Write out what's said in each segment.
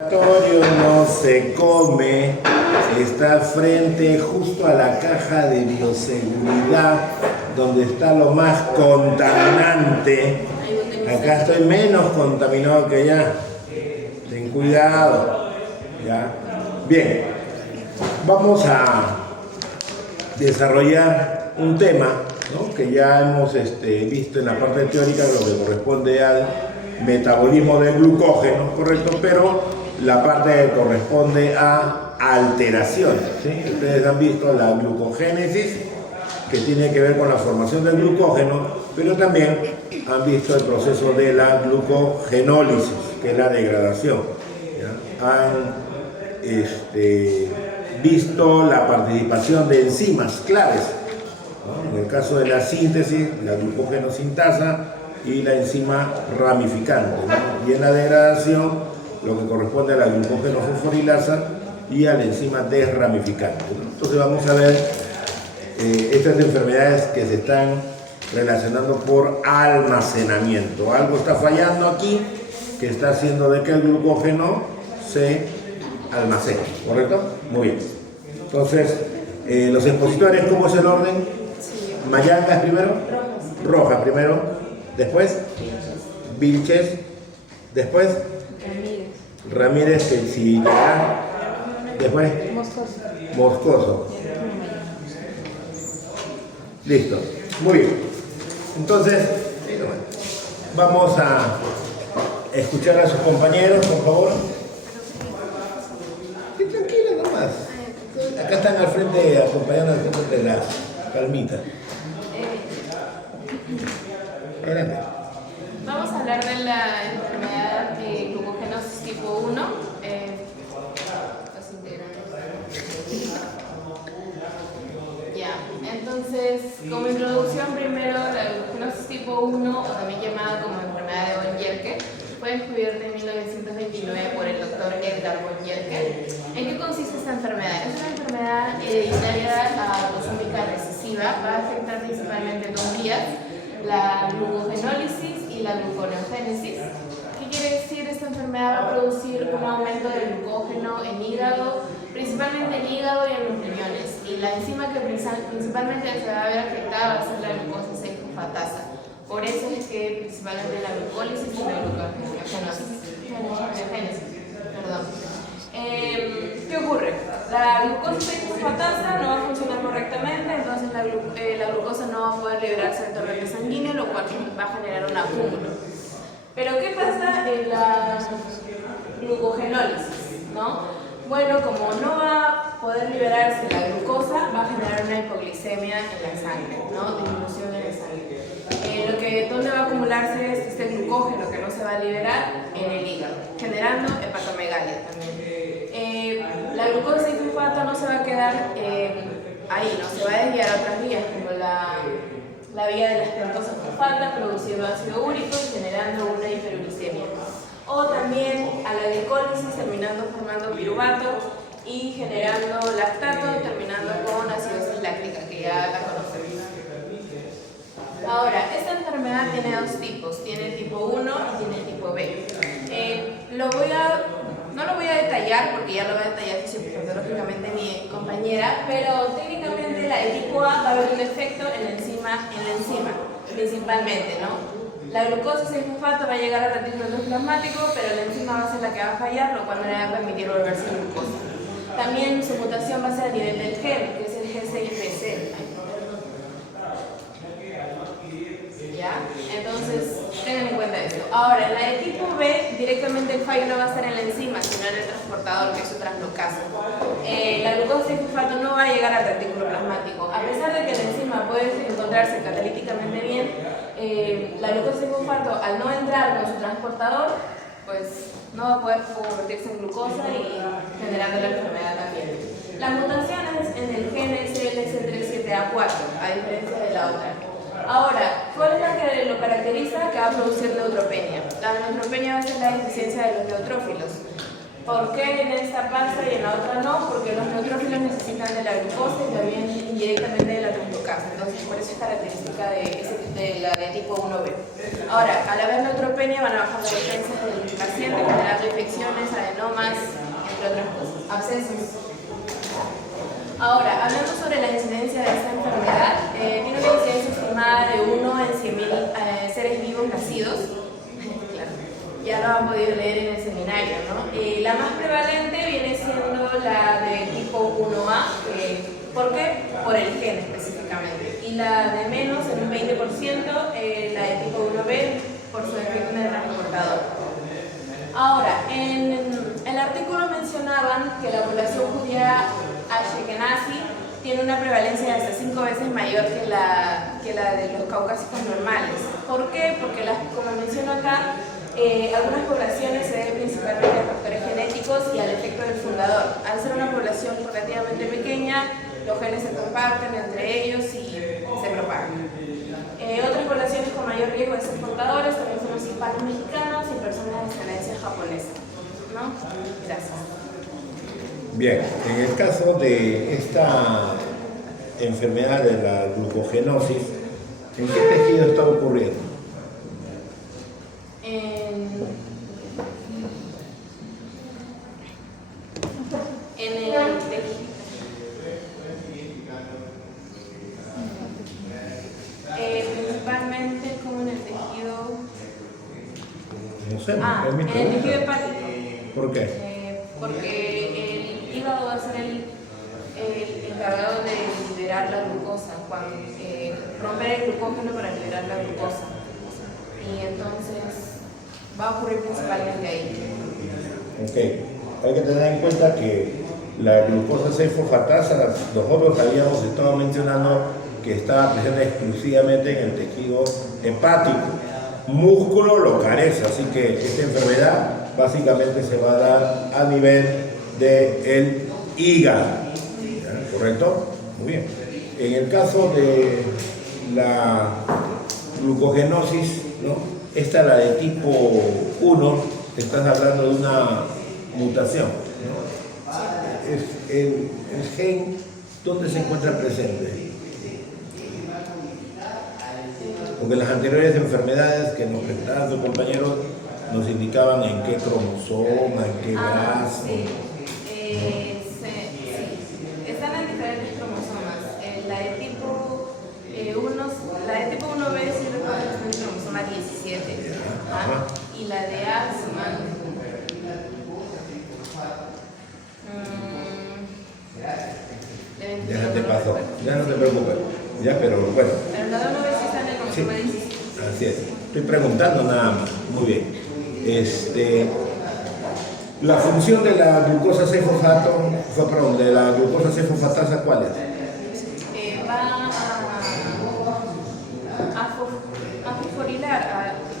laboratorio no se come, está frente justo a la caja de bioseguridad donde está lo más contaminante. Acá estoy menos contaminado que allá. Ten cuidado. ¿Ya? Bien, vamos a desarrollar un tema, ¿no?, que ya hemos visto en la parte teórica, lo que corresponde al metabolismo del glucógeno, ¿correcto? Pero la parte que corresponde a alteraciones, ¿sí? Ustedes han visto la glucogénesis, que tiene que ver con la formación del glucógeno, pero también han visto el proceso de la glucogenólisis, que es la degradación. ¿Ya? Han visto la participación de enzimas claves, ¿no? En el caso de la síntesis, la glucógeno-sintasa y la enzima ramificante, ¿no? Y en la degradación, lo que corresponde a la glucógeno-fosforilasa y a la enzima desramificante, ¿no? Entonces vamos a ver estas enfermedades que se están relacionando por almacenamiento. Algo está fallando aquí, que está haciendo de que el glucógeno se almacene, ¿correcto? Muy bien. Entonces, los expositores, ¿cómo es el orden? Mayanga primero, Rojas primero, después Vilches, después Ramírez, que si ya, después Moscoso. Listo, muy bien. Entonces, vamos a escuchar a sus compañeros, por favor. Sí, tranquila nomás. Acá están al frente, acompañando al frente de la calmita. Adelante. Vamos a hablar de la enfermedad de glucogenosis tipo 1. Ya, entonces, como introducción primero, la glucogenosis tipo 1, o también llamada como enfermedad de von Yerke, fue descubierta en 1929 por el doctor Edgar von Yerke. ¿En qué consiste esta enfermedad? Es una enfermedad hereditaria autosómica recesiva. Va a afectar principalmente dos vías: la glucogenólisis y la gluconeogénesis. ¿Qué quiere decir? Esta enfermedad va a producir un aumento del glucógeno en hígado, principalmente en hígado y en los riñones. Y la enzima que principalmente se va a ver afectada va a ser la glucosa 6-fosfatasa. Por eso es que principalmente la glucólisis y la glucogenógenesis. ¿Qué ocurre? La glucosa 6-fosfatasa no va a funcionar correctamente, entonces la glucosa no va a poder liberarse del torrente sanguíneo, lo cual va a generar un acúmulo. Pero ¿qué pasa en la glucogenólisis, ¿no? Bueno, como no va a poder liberarse la glucosa, va a generar una hipoglicemia en la sangre, ¿no? Disminución en la sangre. ¿Dónde va a acumularse este glucógeno que no se va a liberar? En el hígado, generando hepatomegalia también. La glucosa 6-fosfato no se va a quedar ahí, no se va a desviar a otras vías, como la vía de la esplantosa fosfata, produciendo ácido úrico y generando una hiperuricemia. O también a la glicólisis, terminando formando piruvato y generando lactato, terminando con acidosis láctica, que ya la conocemos. Ahora, esta enfermedad tiene dos tipos, tiene tipo 1 y tiene tipo B. No lo voy a detallar porque ya lo va a detallar fisiopatológicamente mi compañera, pero técnicamente la de tipo A va a haber un efecto en la enzima principalmente, ¿no? La glucosa 6-fosfato va a llegar al retículo endoplasmático, pero la enzima va a ser la que va a fallar, lo cual no le va a permitir volverse glucosa. También su mutación va a ser a nivel del gen, que es el G6PC. ¿Ya? Entonces, tengan en cuenta esto. Ahora, en la de tipo B, directamente el fallo no va a ser en la enzima, sino en el transportador, que es su translocasa. La glucosa 6-fosfato no va a llegar al retículo plasmático. A pesar de que la enzima puede encontrarse catalíticamente bien, la glucosa 6-fosfato, al no entrar con su transportador, pues no va a poder convertirse en glucosa y generando la enfermedad también. La mutación es en el gen SLC37A4, a diferencia de la otra. Ahora, ¿cuál es la que lo caracteriza? Que va a producir neutropenia. La neutropenia va a ser la deficiencia de los neutrófilos. ¿Por qué en esta pasa y en la otra no? Porque los neutrófilos necesitan de la glucosa y también indirectamente de la transglocasa. Entonces, por eso es característica de la de tipo 1B. Ahora, al haber neutropenia van a bajar las defensas del paciente, generando infecciones, adenomas, entre otras cosas, abscesos. Ahora, hablando sobre la incidencia de esta enfermedad, tiene una incidencia estimada de 1 en 100.000 seres vivos nacidos. Claro, ya lo han podido leer en el seminario, ¿no? La más prevalente viene siendo la de tipo 1A, ¿por qué? Por el gen específicamente. Y la de menos, en un 20%, la de tipo 1B, por su efecto en el transportador. Ahora, en el artículo mencionaban que la población judía Ashkenazi tiene una prevalencia de hasta 5 veces mayor que la de los caucásicos normales. ¿Por qué? Porque, como menciono acá, algunas poblaciones se deben principalmente a factores genéticos y al efecto del fundador. Al ser una población relativamente pequeña, los genes se comparten entre ellos y se propagan. Otras poblaciones con mayor riesgo de ser portadores también son los hispanos mexicanos y personas de descendencia japonesa. ¿No? Gracias. Bien, en el caso de esta enfermedad de la glucogenosis, ¿en qué tejido está ocurriendo? En el tejido. Principalmente como en el tejido. No sé, en el tejido hepático. ¿Por qué? Porque el hígado va a ser el encargado de liberar la glucosa, romper el glucógeno para liberar la glucosa. Y entonces va a ocurrir principalmente ahí. Ok, hay que tener en cuenta que la glucosa 6-fosfatasa, nosotros habíamos estado mencionando que estaba presente exclusivamente en el tejido hepático. Músculo lo carece, así que esta enfermedad básicamente se va a dar a nivel del hígado. ¿Ya? ¿Correcto? Muy bien. En el caso de la glucogenosis, ¿no? Esta es la de tipo 1, estás hablando de una mutación, ¿no? Es el gen, ¿dónde se encuentra presente? Porque las anteriores enfermedades que nos presentaban sus compañeros nos indicaban en qué cromosoma, en qué brazo. Sí. Están en diferentes cromosomas. La de tipo 1B, si recuerdo, está en el cromosoma 17. Ajá. Y la de A, Ya te pasó, ya no te preocupes. Ya, pero bueno. Pero la de 1B sí está en el cromosoma 17. Así es. Estoy preguntando nada más. Muy bien. La función de la glucosa 6-fosfato, de la glucosa 6-fosfatasa, ¿cuál es? Va a fosforilar,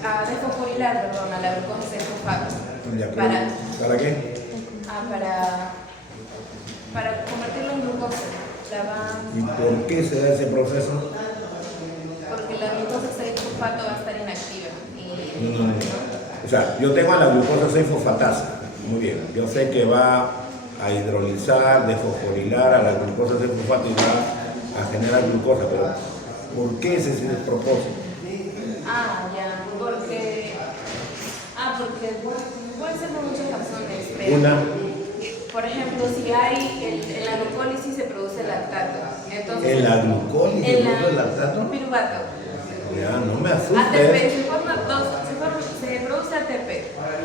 a desfosforilar, a la glucosa 6-fosfato. ¿Para qué? Para convertirlo en glucosa. ¿Y por qué se da ese proceso? Porque la glucosa 6-fosfato va a estar inactiva. O sea, yo tengo a la glucosa 6-fosfatasa. Muy bien. Yo sé que va a hidrolizar, desfosforilar a la glucosa 6-fosfato y va a generar glucosa, pero ¿por qué ese es el propósito? Ya, porque puede ser por muchas razones. Pero, Una. por ejemplo, si en la glucólisis se produce lactato. Entonces, ¿En la glucólisis se produce el lactato? Piruvato. Ya, no me asustes. ATP, se produce ATP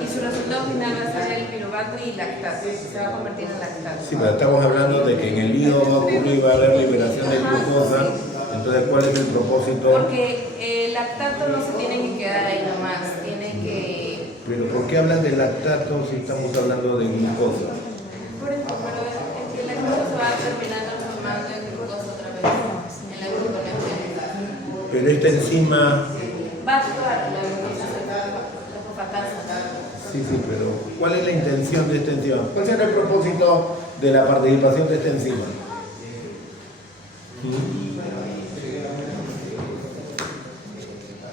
y su resultado final va a ser el piruvato y lactato, se va a convertir en lactato. Sí, pero estamos hablando de que en el hígado va a ocurrir, va a haber liberación de glucosa, entonces ¿cuál es el propósito? Porque el lactato no se tiene que quedar ahí nomás, tiene que... Pero ¿por qué hablas de lactato si estamos hablando de glucosa? Por eso, pero es que la glucosa se va a terminar transformando en glucosa otra vez, en la gluconeogénesis. Pero esta enzima... Va a actuar la glucosa, la fosfatasa. Sí, pero ¿cuál es la intención de esta enzima? ¿Cuál será el propósito de la participación de esta enzima?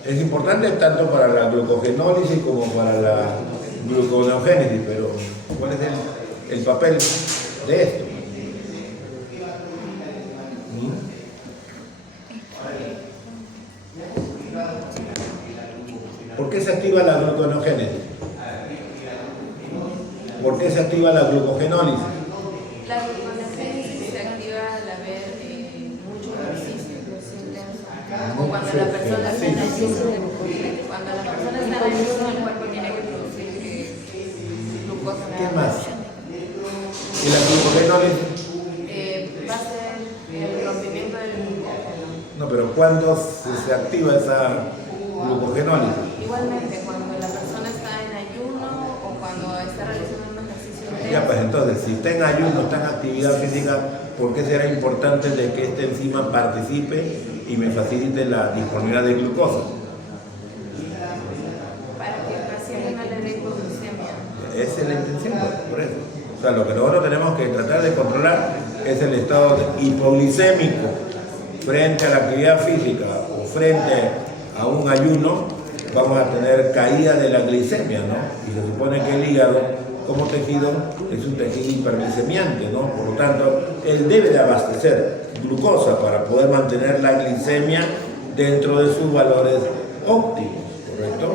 Es importante tanto para la glucogenólisis como para la gluconeogénesis, pero ¿cuál es el el papel de esto. ¿Por qué se activa la gluconeogénesis? ¿Por qué se activa la glucogenólisis? La gluconeogénesis se activa al haber mucho ejercicio, o cuando la persona está en ayuno. Cuando la persona está en ayuno, el cuerpo tiene que producir glucosa. ¿Qué más? ¿Y la glucogenólisis? Va a ser el rompimiento del glucógeno. No, pero ¿cuándo se activa esa glucogenólisis? Igualmente, cuando la persona está en ayuno o cuando está realizando un ejercicio intenso. Ya, pues entonces, si está en ayuno, está en actividad física, ¿por qué será importante de que esta enzima participe y me facilite la disponibilidad de glucosa? Para que el paciente no le dé hipoglucemia. Esa es la intención, pues, por eso. O sea, lo que nosotros tenemos que tratar de controlar es el estado hipoglicémico frente a la actividad física o frente a un ayuno. Vamos a tener caída de la glicemia, ¿no? Y se supone que el hígado, como tejido, es un tejido hiperglicemiante, ¿no? Por lo tanto, él debe de abastecer glucosa para poder mantener la glicemia dentro de sus valores óptimos, ¿correcto?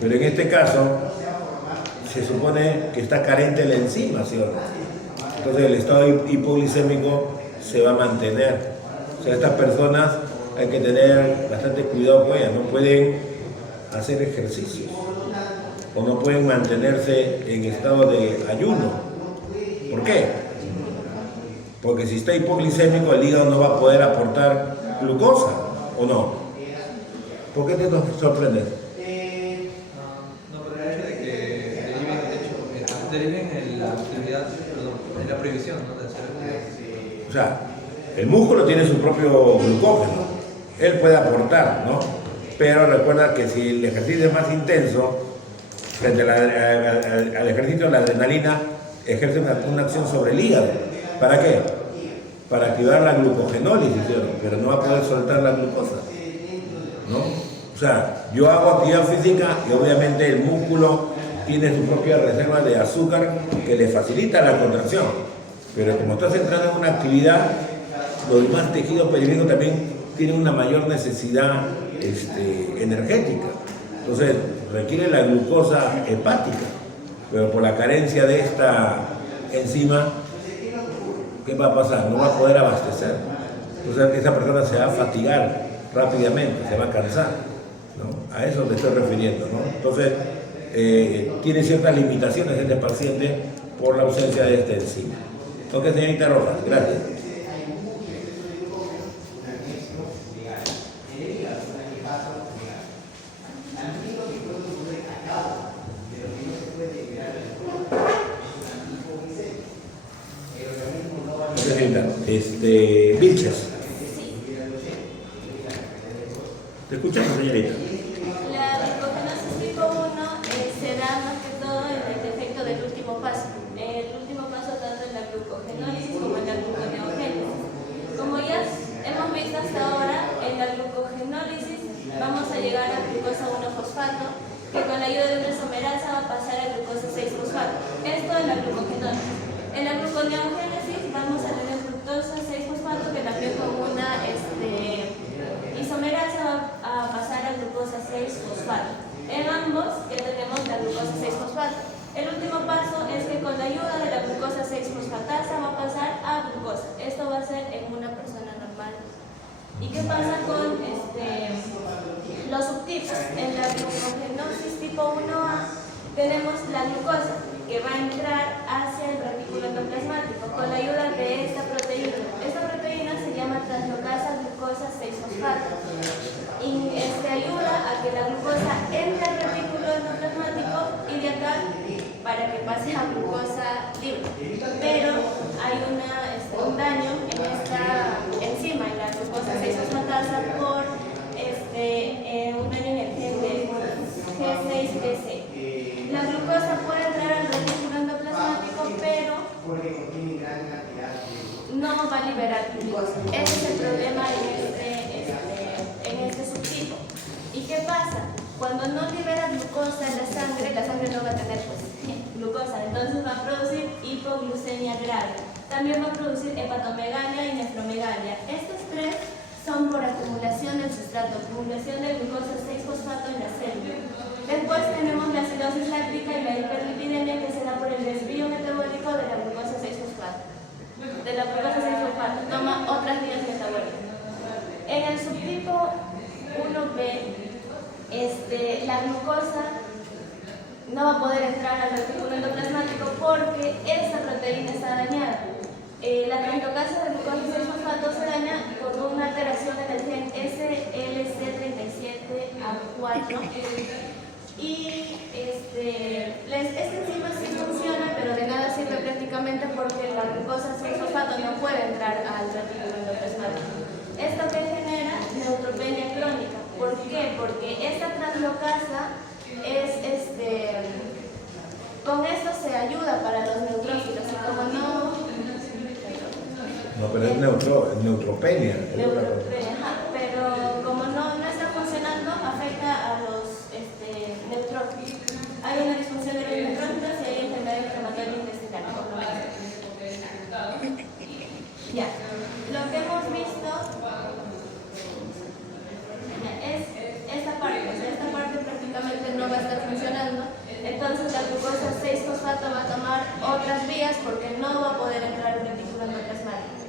Pero en este caso, se supone que está carente la enzima, ¿sí o no? Entonces el estado hipoglicémico se va a mantener. O sea, estas personas hay que tener bastante cuidado con ellas, no pueden hacer ejercicios o no pueden mantenerse en estado de ayuno. ¿Por qué? Porque si está hipoglicémico el hígado no va a poder aportar glucosa, ¿o no? ¿Por qué te sorprende? No, por el hecho de que deriven en la actividad, perdón, en la prohibición, ¿no? De hacer. O sea, el músculo tiene su propio glucógeno, él puede aportar, ¿no? Pero recuerda que si el ejercicio es más intenso, frente al ejercicio, la adrenalina ejerce una acción sobre el hígado. ¿Para qué? Para activar la glucogenólisis, ¿sí? Pero no va a poder soltar la glucosa, ¿no? O sea, yo hago actividad física y obviamente el músculo tiene su propia reserva de azúcar que le facilita la contracción. Pero como estás entrando en una actividad, los demás tejidos periféricos también tienen una mayor necesidad energética. Entonces requiere la glucosa hepática, pero por la carencia de esta enzima, ¿qué va a pasar? No va a poder abastecer. Entonces esa persona se va a fatigar rápidamente, se va a cansar, ¿no? A eso me estoy refiriendo, ¿no? Entonces tiene ciertas limitaciones este paciente por la ausencia de esta enzima. Ok, señorita Rojas, gracias. Vilches. ¿Te escuchamos, señorita? La glucogenosis tipo 1 se da más que todo en el defecto del último paso. El último paso tanto en la glucogenólisis como en la gluconeogénesis. Como ya hemos visto hasta ahora, en la glucogenólisis vamos a llegar a glucosa 1-fosfato, que con la ayuda de una isomerasa va a pasar a glucosa 6-fosfato. Esto en la glucogenólisis. En la gluconeogénesis vamos a tener fructosa 6-fosfato, que también con una isomerasa va a pasar a glucosa 6-fosfato. En ambos ya tenemos la glucosa 6-fosfato. El último paso es que con la ayuda de la glucosa 6-fosfatasa va a pasar a glucosa. Esto va a ser en una persona normal. ¿Y qué pasa con los subtipos? En la glucogenosis tipo 1A tenemos la glucosa, que va a entrar hacia el retículo endoplasmático con la ayuda de esta proteína. Esta proteína se llama translocasa glucosa 6-fosfato y ayuda a que la glucosa entre al retículo endoplasmático y de acá para que pase a glucosa libre. Pero hay un daño en esta enzima, en la glucosa 6-fosfatasa, por un daño en el gen de G6-GC. La glucosa puede entrar al retículo endoplasmático, pero no va a liberar glucosa. Ese es el problema en este subtipo. ¿Y qué pasa? Cuando no libera glucosa en la sangre no va a tener glucosa, entonces va a producir hipoglucemia. también va a producir hepatomegalia y nefromegalia. Estos tres son por acumulación del sustrato, acumulación de glucosa 6-fosfato en la célula. Después tenemos la acidosis láctica y la hiperlipidemia, que se da por el desvío metabólico de la glucosa 6-fosfato. Toma otras vías metabólicas. En el subtipo 1B, la glucosa no va a poder entrar al retículo endoplasmático porque esta proteína está dañada. La translocación de glucosa 6-fosfato se daña por una alteración en el gen SLC37A4. Y esta enzima sí funciona, pero de nada sirve prácticamente porque la glucosa 6-fosfato no puede entrar al retículo endoplasmático. Esto que genera neutropenia crónica. ¿Por qué? Porque esta translocasa con esto se ayuda para los neutrófilos, y como no... No, pero es neutropenia. Neutropenia, pero como no está funcionando, afecta a los neutrófilos. Hay una disfunción de los neutrófilos y hay enfermedad inflamatoria intestinal, por lo menos. Ya, lo que hemos visto es esta parte, o sea, esta parte prácticamente no va a estar funcionando. Entonces la glucosa 6-fosfato va a tomar otras vías porque no va a poder entrar al retículo endoplasmático.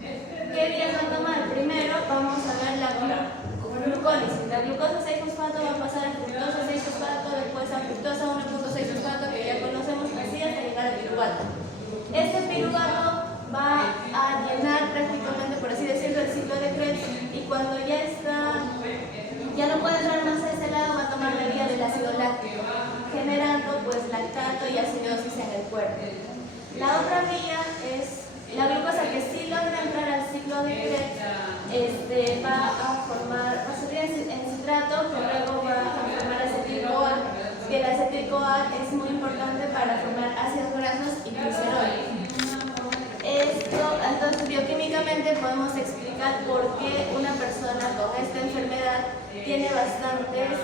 ¿Qué vías va a tomar? Primero vamos a ver la glucólisis. La glucosa 6-fosfato va a pasar a fructosa 6-fosfato, después a fructosa 1.6-fosfato, que ya conocemos, así hasta llegar al piruvato. Este piruvato va a llenar prácticamente, por así decirlo, el ciclo de Krebs, y cuando ya no puede entrar más a ese lado, va a tomar la vía del ácido láctico, generando pues lactato y acidosis en el cuerpo. La otra vía es la glucosa que sí logra entrar al ciclo de Krebs, va a subir en citrato, que luego va a formar acetil-CoA, que el acetil-CoA es muy importante para formar ácidos grasos y gliceroles. Entonces, bioquímicamente podemos explicar por qué una persona con esta enfermedad tiene bastantes,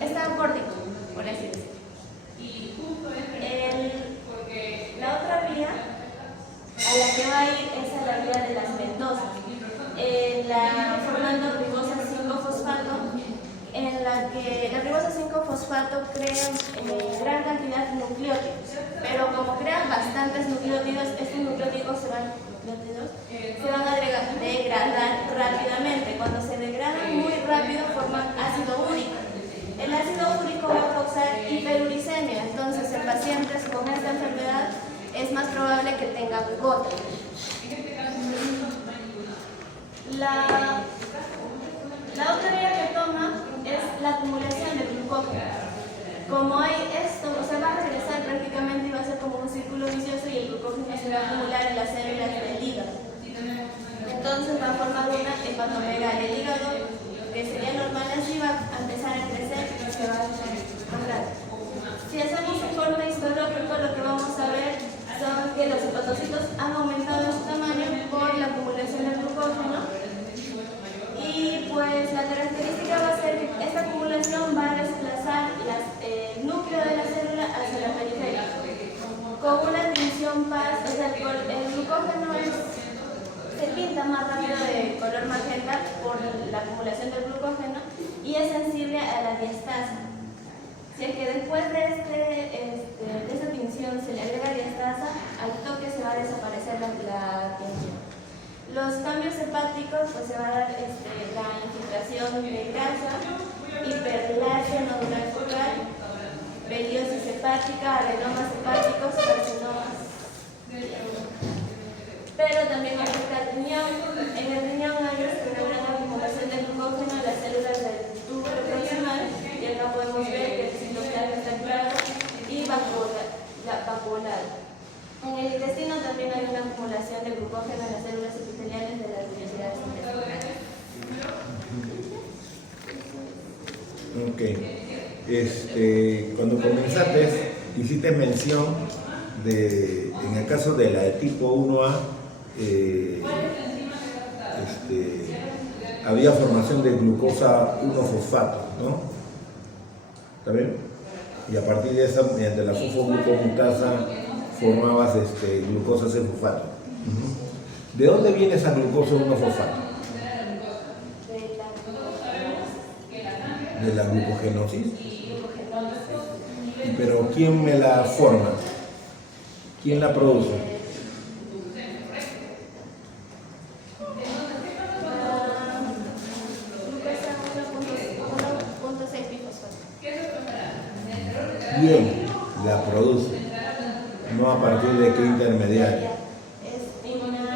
está gordito, por así decirlo. La otra vía a la que va a ir es a la vía de las mentosas, formando ribosa 5-fosfato, en la que la ribosa 5-fosfato crea gran cantidad de nucleótidos, pero como crean bastantes nucleótidos, estos nucleótidos se van a degradar rápidamente. Cuando se degradan muy rápido forman ácido úrico. El ácido úrico va a causar hiperuricemia, entonces en pacientes con esta enfermedad es más probable que tengan gota. La otra vía que toma es la acumulación de glucógeno. Como hay esto, o sea, va a regresar prácticamente y va a ser como un círculo vicioso y el glucógeno se va a acumular en las células del hígado. Entonces va a formar una hepatomegalia. El hígado, que sería normal así, va a empezar a crecer y se va a lograr. Si hacemos un corte histológico, lo que vamos a ver son que los hepatocitos han aumentado su tamaño por la acumulación del glucógeno. Y pues la característica va a ser que esta acumulación va a desplazar el núcleo de la célula hacia la periferia. Con una tinción paz, o sea, el glucógeno se pinta más rápido de color magenta por la acumulación del glucógeno y es sensible a la diastasa. Si es que después de esta tinción se le agrega diastasa, al toque se va a desaparecer la tinción. Los cambios hepáticos, pues se va a dar la infiltración de grasa, hiperplasia nodular focal, veliosis hepática, adenomas hepáticos, carcinomas. Pero también afecta al riñón. En el riñón hay una gran acumulación de glucógeno en las células del túbulo proximal, y acá podemos ver que el citoplasma está claro y vacuolado. En el intestino también hay una acumulación de glucógeno en las células epiteliales de las vellosidades Ok. intestinales. Cuando comenzaste, hiciste mención de, en el caso de la de tipo 1A, había formación de glucosa 1-fosfato, ¿no? ¿Está bien? Y a partir de esa, mediante la fosfoglucomutasa, formabas glucosa 6-fosfato. ¿De dónde viene esa glucosa 1-fosfato? De la glucogenosis. Pero ¿quién me la forma? ¿Quién la produce? ¿Quién la produce? No a partir de qué intermediario. Es una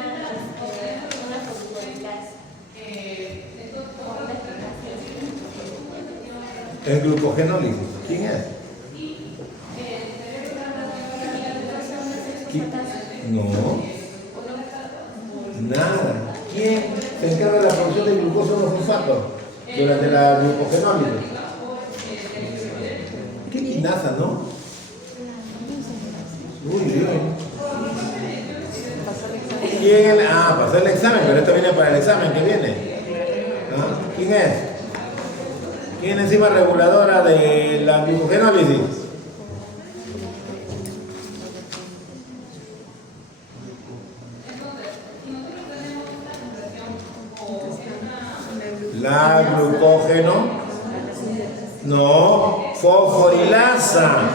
fosfolipasa. Es glucogenólisis. ¿Quién es? No. Nada. ¿Quién se encarga de la producción de glucosa 1-fosfato durante la glucogenólisis? ¿Qué quinasa, no? Uy, Dios. ¿Quién es? Pasó el examen, pero esto viene para el examen que viene. ¿Ah? ¿Quién es? ¿Quién es enzima reguladora de la glucogenólisis? La glucógeno. No, fosforilasa.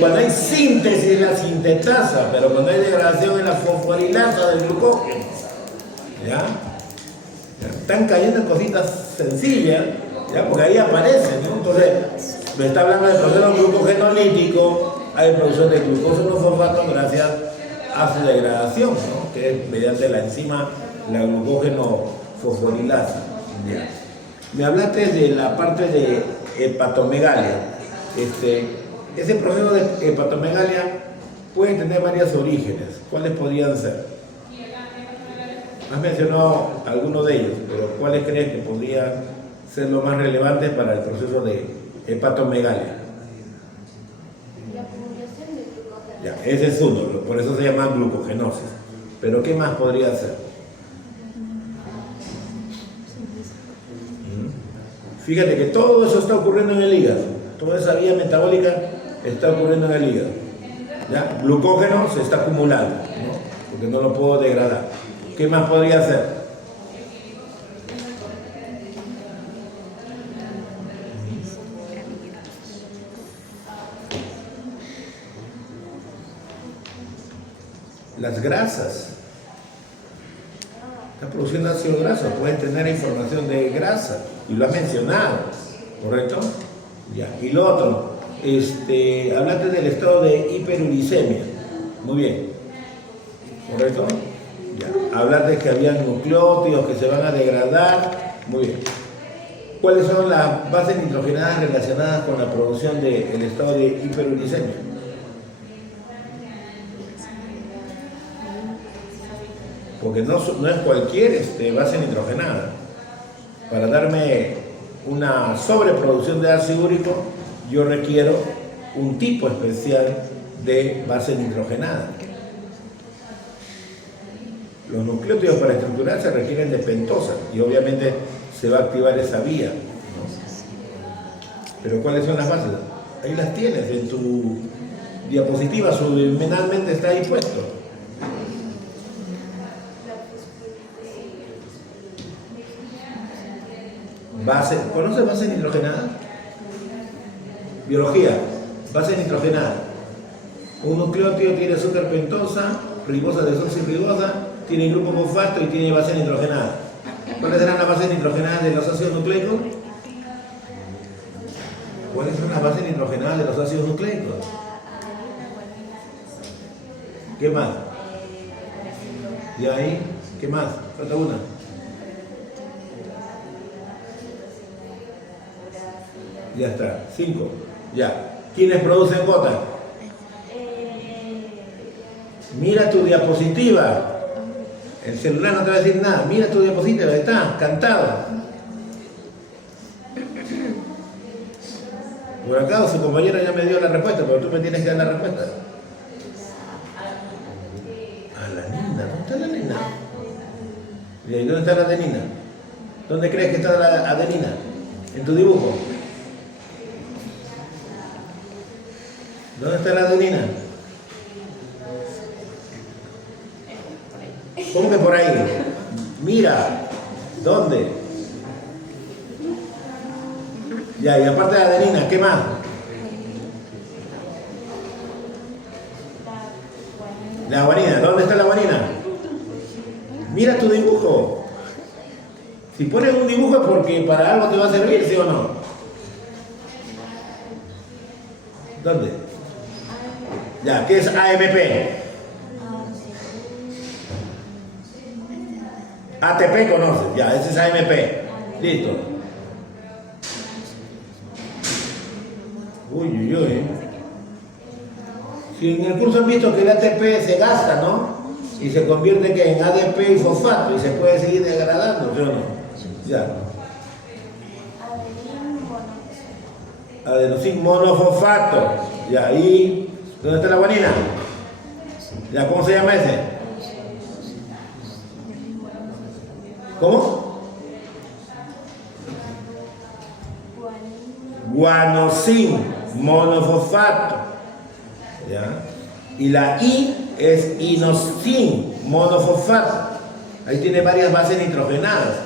Cuando hay síntesis es la sintetasa, pero cuando hay degradación es la fosforilasa del glucógeno. ¿Ya? Están cayendo cositas sencillas, ¿ya? Porque ahí aparece, ¿no? Entonces, me está hablando del proceso glucogenolítico, hay producción de glucosa 1-fosfato gracias a su degradación, ¿no? Que es mediante la enzima, la glucógeno fosforilasa. ¿Ya? Me hablaste de la parte de hepatomegalia. Ese proceso de hepatomegalia puede tener varios orígenes. ¿Cuáles podrían ser? Has mencionado algunos de ellos, pero ¿cuáles crees que podrían ser los más relevantes para el proceso de hepatomegalia? La acumulación de glucógeno. Ya, ese es uno, por eso se llama glucogenosis. Pero ¿qué más podría ser? Fíjate que todo eso está ocurriendo en el hígado. Toda esa vía metabólica está ocurriendo en el hígado. ¿Ya? Glucógeno se está acumulando, ¿no? Porque no lo puedo degradar. ¿Qué más podría ser? Las grasas. Está produciendo ácido graso, pueden tener información de grasa, y lo has mencionado, ¿correcto? Ya. Y lo otro, hablaste del estado de hiperuricemia. Muy bien. ¿Correcto? Ya. Hablaste que había nucleótidos que se van a degradar. Muy bien. ¿Cuáles son las bases nitrogenadas relacionadas con la producción del estado de hiperuricemia? Porque no es cualquier base nitrogenada. Para darme una sobreproducción de ácido úrico, yo requiero un tipo especial de base nitrogenada. Los nucleótidos para estructurarse requieren de pentosa y obviamente se va a activar esa vía, ¿no? Pero ¿cuáles son las bases? Ahí las tienes en tu diapositiva, subliminalmente está ahí puesto. ¿Conoces base nitrogenada? Biología, base nitrogenada. Un nucleótido tiene azúcar pentosa, ribosa desoxirribosa, tiene grupo fosfato y tiene base nitrogenada. ¿Cuáles serán las bases nitrogenadas de los ácidos nucleicos? ¿Cuáles son las bases nitrogenadas de los ácidos nucleicos? ¿Qué más? ¿Y ahí? ¿Qué más? Falta una. Ya está, 5. Ya. ¿Quiénes producen gota? Mira tu diapositiva. El celular no te va a decir nada. Mira tu diapositiva, está, cantado. Por acá su compañero ya me dio la respuesta, pero tú me tienes que dar la respuesta. Alanina, ¿dónde está la adenina? ¿Y ahí dónde está la adenina? ¿Dónde crees que está la adenina? ¿En tu dibujo? ¿Dónde está la adenina? ¿Cómo que por ahí? Mira, ¿dónde? Ya, y aparte de la adenina, ¿qué más? La guanina, ¿dónde está la guanina? Mira tu dibujo. Si pones un dibujo es porque para algo te va a servir, ¿sí o no? ¿Dónde? Ya, ¿qué es AMP? ATP conoces, ya, ese es AMP. Listo. Uy, uy, uy. Si en el curso han visto que el ATP se gasta, ¿no? Y se convierte que en ADP y fosfato y se puede seguir degradando, ¿sí o no? Ya. Adenosín monofosfato. Ya, ¿y dónde está la guanina? Ya, ¿cómo se llama ese? ¿Cómo? Guanosín monofosfato. ¿Ya? Y la I es inosín monofosfato. Ahí tiene varias bases nitrogenadas.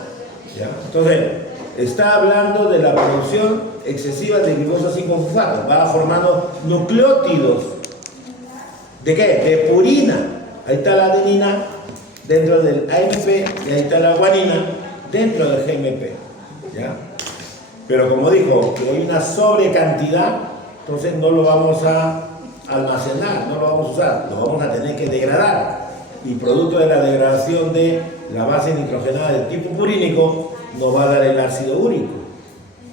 ¿Ya? Entonces, está hablando de la producción excesiva de glucosa 5-fosfato. Va formando nucleótidos. ¿De qué? De purina. Ahí está la adenina dentro del AMP y ahí está la guanina dentro del GMP. ¿Ya? Pero como dijo, que hay una sobrecantidad, entonces no lo vamos a almacenar, no lo vamos a usar, lo vamos a tener que degradar. Y producto de la degradación de la base nitrogenada del tipo purínico, nos va a dar el ácido úrico.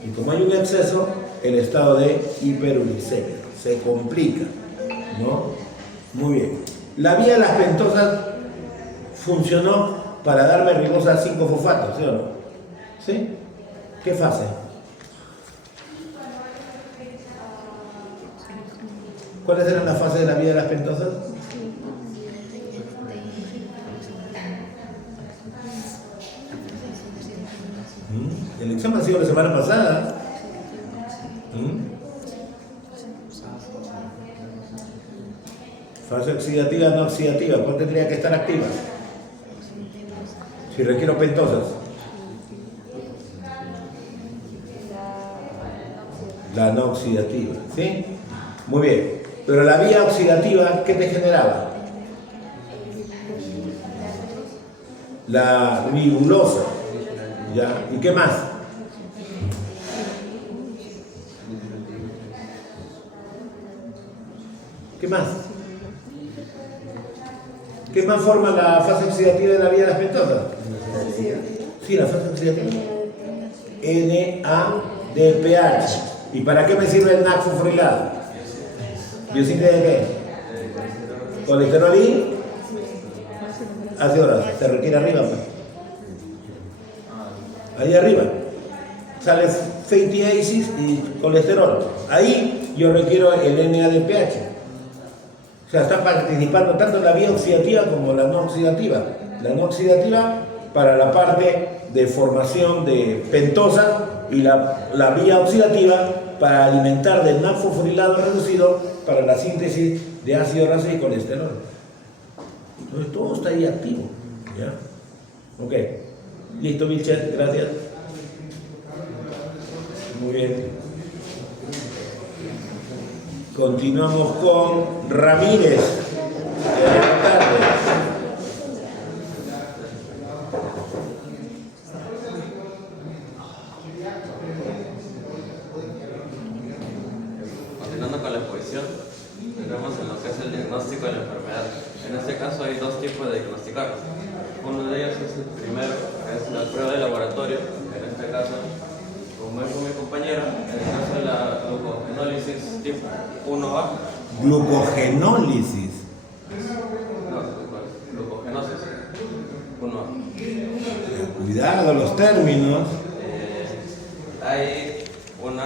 Y como hay un exceso, el estado de hiperuricemia se complica, ¿no? Muy bien. La vía de las pentosas funcionó para darme ribosa 5-fosfato, ¿sí o no? ¿Sí? ¿Qué fase? ¿Cuáles eran las fases de la vía de las pentosas? El examen ha sido la semana pasada. Fase oxidativa, no oxidativa. ¿Cuál tendría que estar activa? Si requiero pentosas. La no oxidativa, ¿sí? Muy bien. Pero la vía oxidativa, ¿qué te generaba? La ribulosa. ¿Ya? ¿Y qué más? ¿Qué más? ¿Qué más forma la fase oxidativa de la vía de las pentosas? Sí, la fase oxidativa. NADPH. ¿Y para qué me sirve el NAC fosforilado? ¿Biosíntesis de qué? Colesterol y ácido graso. Se requiere arriba, pues. Ahí arriba. Sale fatty acids y colesterol. Ahí yo requiero el NADPH. O sea, está participando tanto la vía oxidativa como la no oxidativa. La no oxidativa para la parte de formación de pentosa y la vía oxidativa para alimentar del NAC fosforilado reducido para la síntesis de ácido graso y colesterol. Entonces todo está ahí activo. ¿Ya? Ok. Listo, Michelle, gracias. Muy bien. Continuamos con Ramírez. Buenas tardes. Continuando con la exposición, entramos en lo que es el diagnóstico de la enfermedad. En este caso hay dos tipos de diagnosticar. Uno de ellos es el primero, que es la prueba de laboratorio. En este caso, como dijo mi compañera, en el caso de la glucogenólisis tipo 1A. Glucogenólisis. No, glucogenosis 1A. Cuidado los términos. Hay un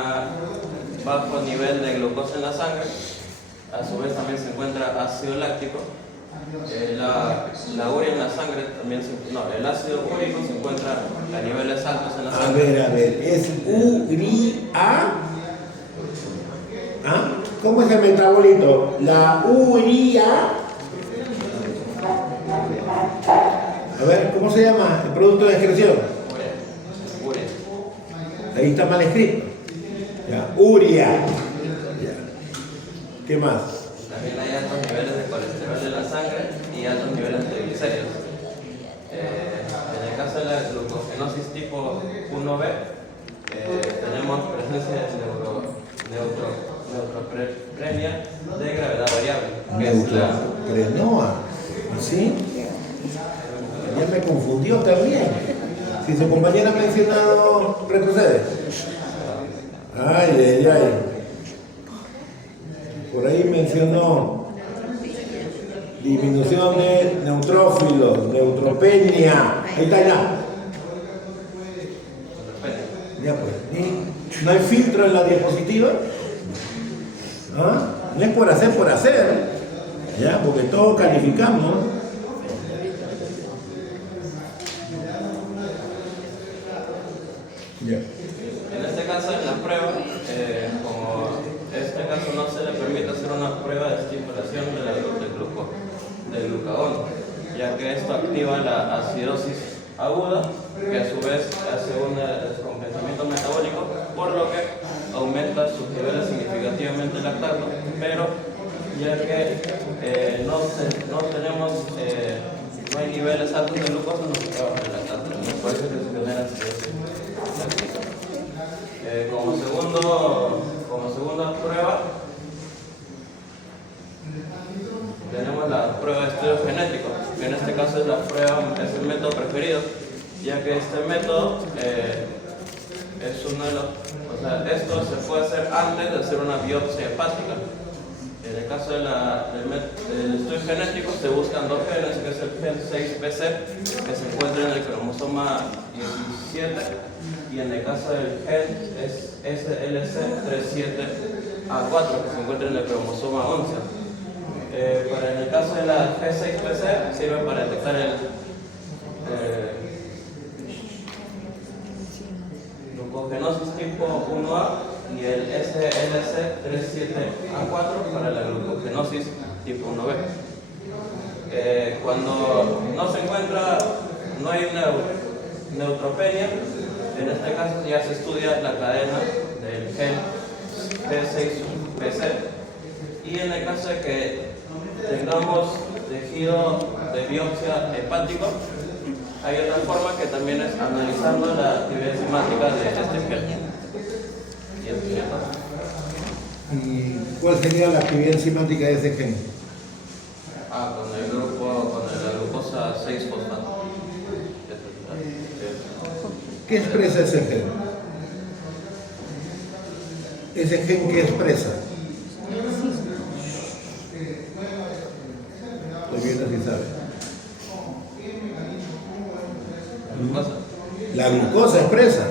bajo nivel de glucosa en la sangre. A su vez también se encuentra ácido láctico. La urea en la sangre también el ácido úrico se encuentra a niveles altos en la sangre. A ver, ¿es urea? ¿Ah? ¿Cómo es el metabolito? La urea. A ver, ¿cómo se llama el producto de excreción? Urea. Ahí está mal escrito. Ya, urea. Ya. ¿Qué más? También hay altos niveles de colesterol en la sangre y altos niveles de triglicéridos. En el caso de la glucogenosis tipo 1B, tenemos presencia de neutropenia de gravedad variable. Que es la, Neutroprenoa. ¿Sí? Ya me confundió también. Si su compañera ha mencionado, retrocede. Ay, ay, ay. Por ahí mencionó disminución de neutrófilos, neutropenia. Ahí está ya. Ya pues. ¿Y no hay filtro en la diapositiva? ¿Ah? No es por hacer. Ya, porque todos calificamos. Ya. en este caso, en la prueba, como en este caso no se le permite hacer una prueba de estimulación del glucagón, ya que esto activa la acidosis aguda, que a su vez hace un descompensamiento metabólico, por lo que aumenta sus niveles significativamente de lactato, pero ya que no hay niveles altos de glucosa, no se trabaja el lactato, por eso es que se genera acidosis láctica. Como segunda prueba, tenemos la prueba de estudios genéticos, que en este caso es es el método preferido, ya que este método es uno de los, esto se puede hacer antes de hacer una biopsia hepática. En el caso del estudio genético se buscan dos genes, que es el gen 6PC, que se encuentra en el cromosoma 17, y en el caso del gen es SLC37A4, que se encuentra en el cromosoma 11. En el caso de la G6PC sirve para detectar el glucogenosis tipo 1A y el SLC37A4 para la glucogenosis tipo 1B. Cuando no se encuentra, no hay neutropenia, en este caso ya se estudia la cadena del gen G6PC. Y en el caso de que tengamos tejido de biopsia hepático, hay otra forma que también es analizando la actividad enzimática de este gen. ¿Y cuál sería la actividad enzimática de ese gen? Con la glucosa 6-fosfato. ¿Qué expresa ese gen? ¿Ese gen qué expresa? Estoy viendo si sabe. La glucosa expresa.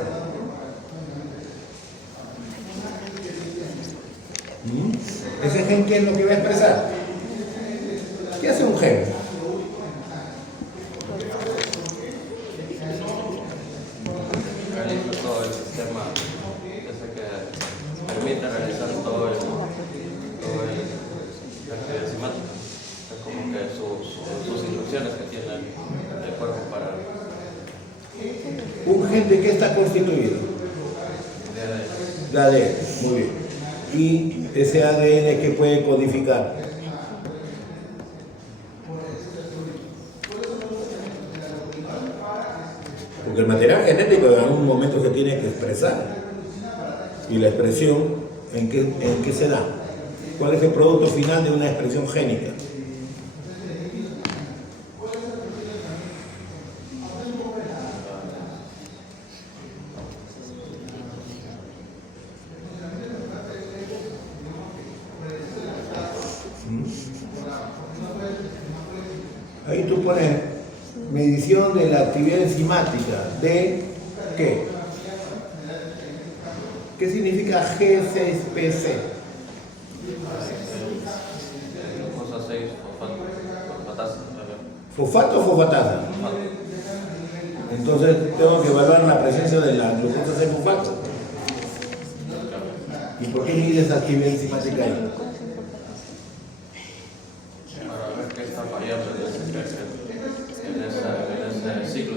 ¿Ese gen qué es lo que va a expresar? ¿Qué hace un gen? Realiza todo el sistema que permite realizar todo el la actividad enzimática. Es como que sus instrucciones que tiene el cuerpo para ¿Un gen de qué está constituido? De ADN, muy bien. ¿Y ese ADN qué puede codificar? Porque el material genético en algún momento se tiene que expresar. ¿Y la expresión en qué se da? ¿Cuál es el producto final de una expresión génica? Ahí tú pones medición de la actividad enzimática de ¿qué? ¿Qué significa G6PC? glucosa 6-fosfatasa. ¿Fosfato o fosfatasa? Entonces tengo que evaluar la presencia de la glucosa 6-fosfato. ¿Y por qué mides actividad enzimática ahí? Para ver qué está fallando en ese ciclo.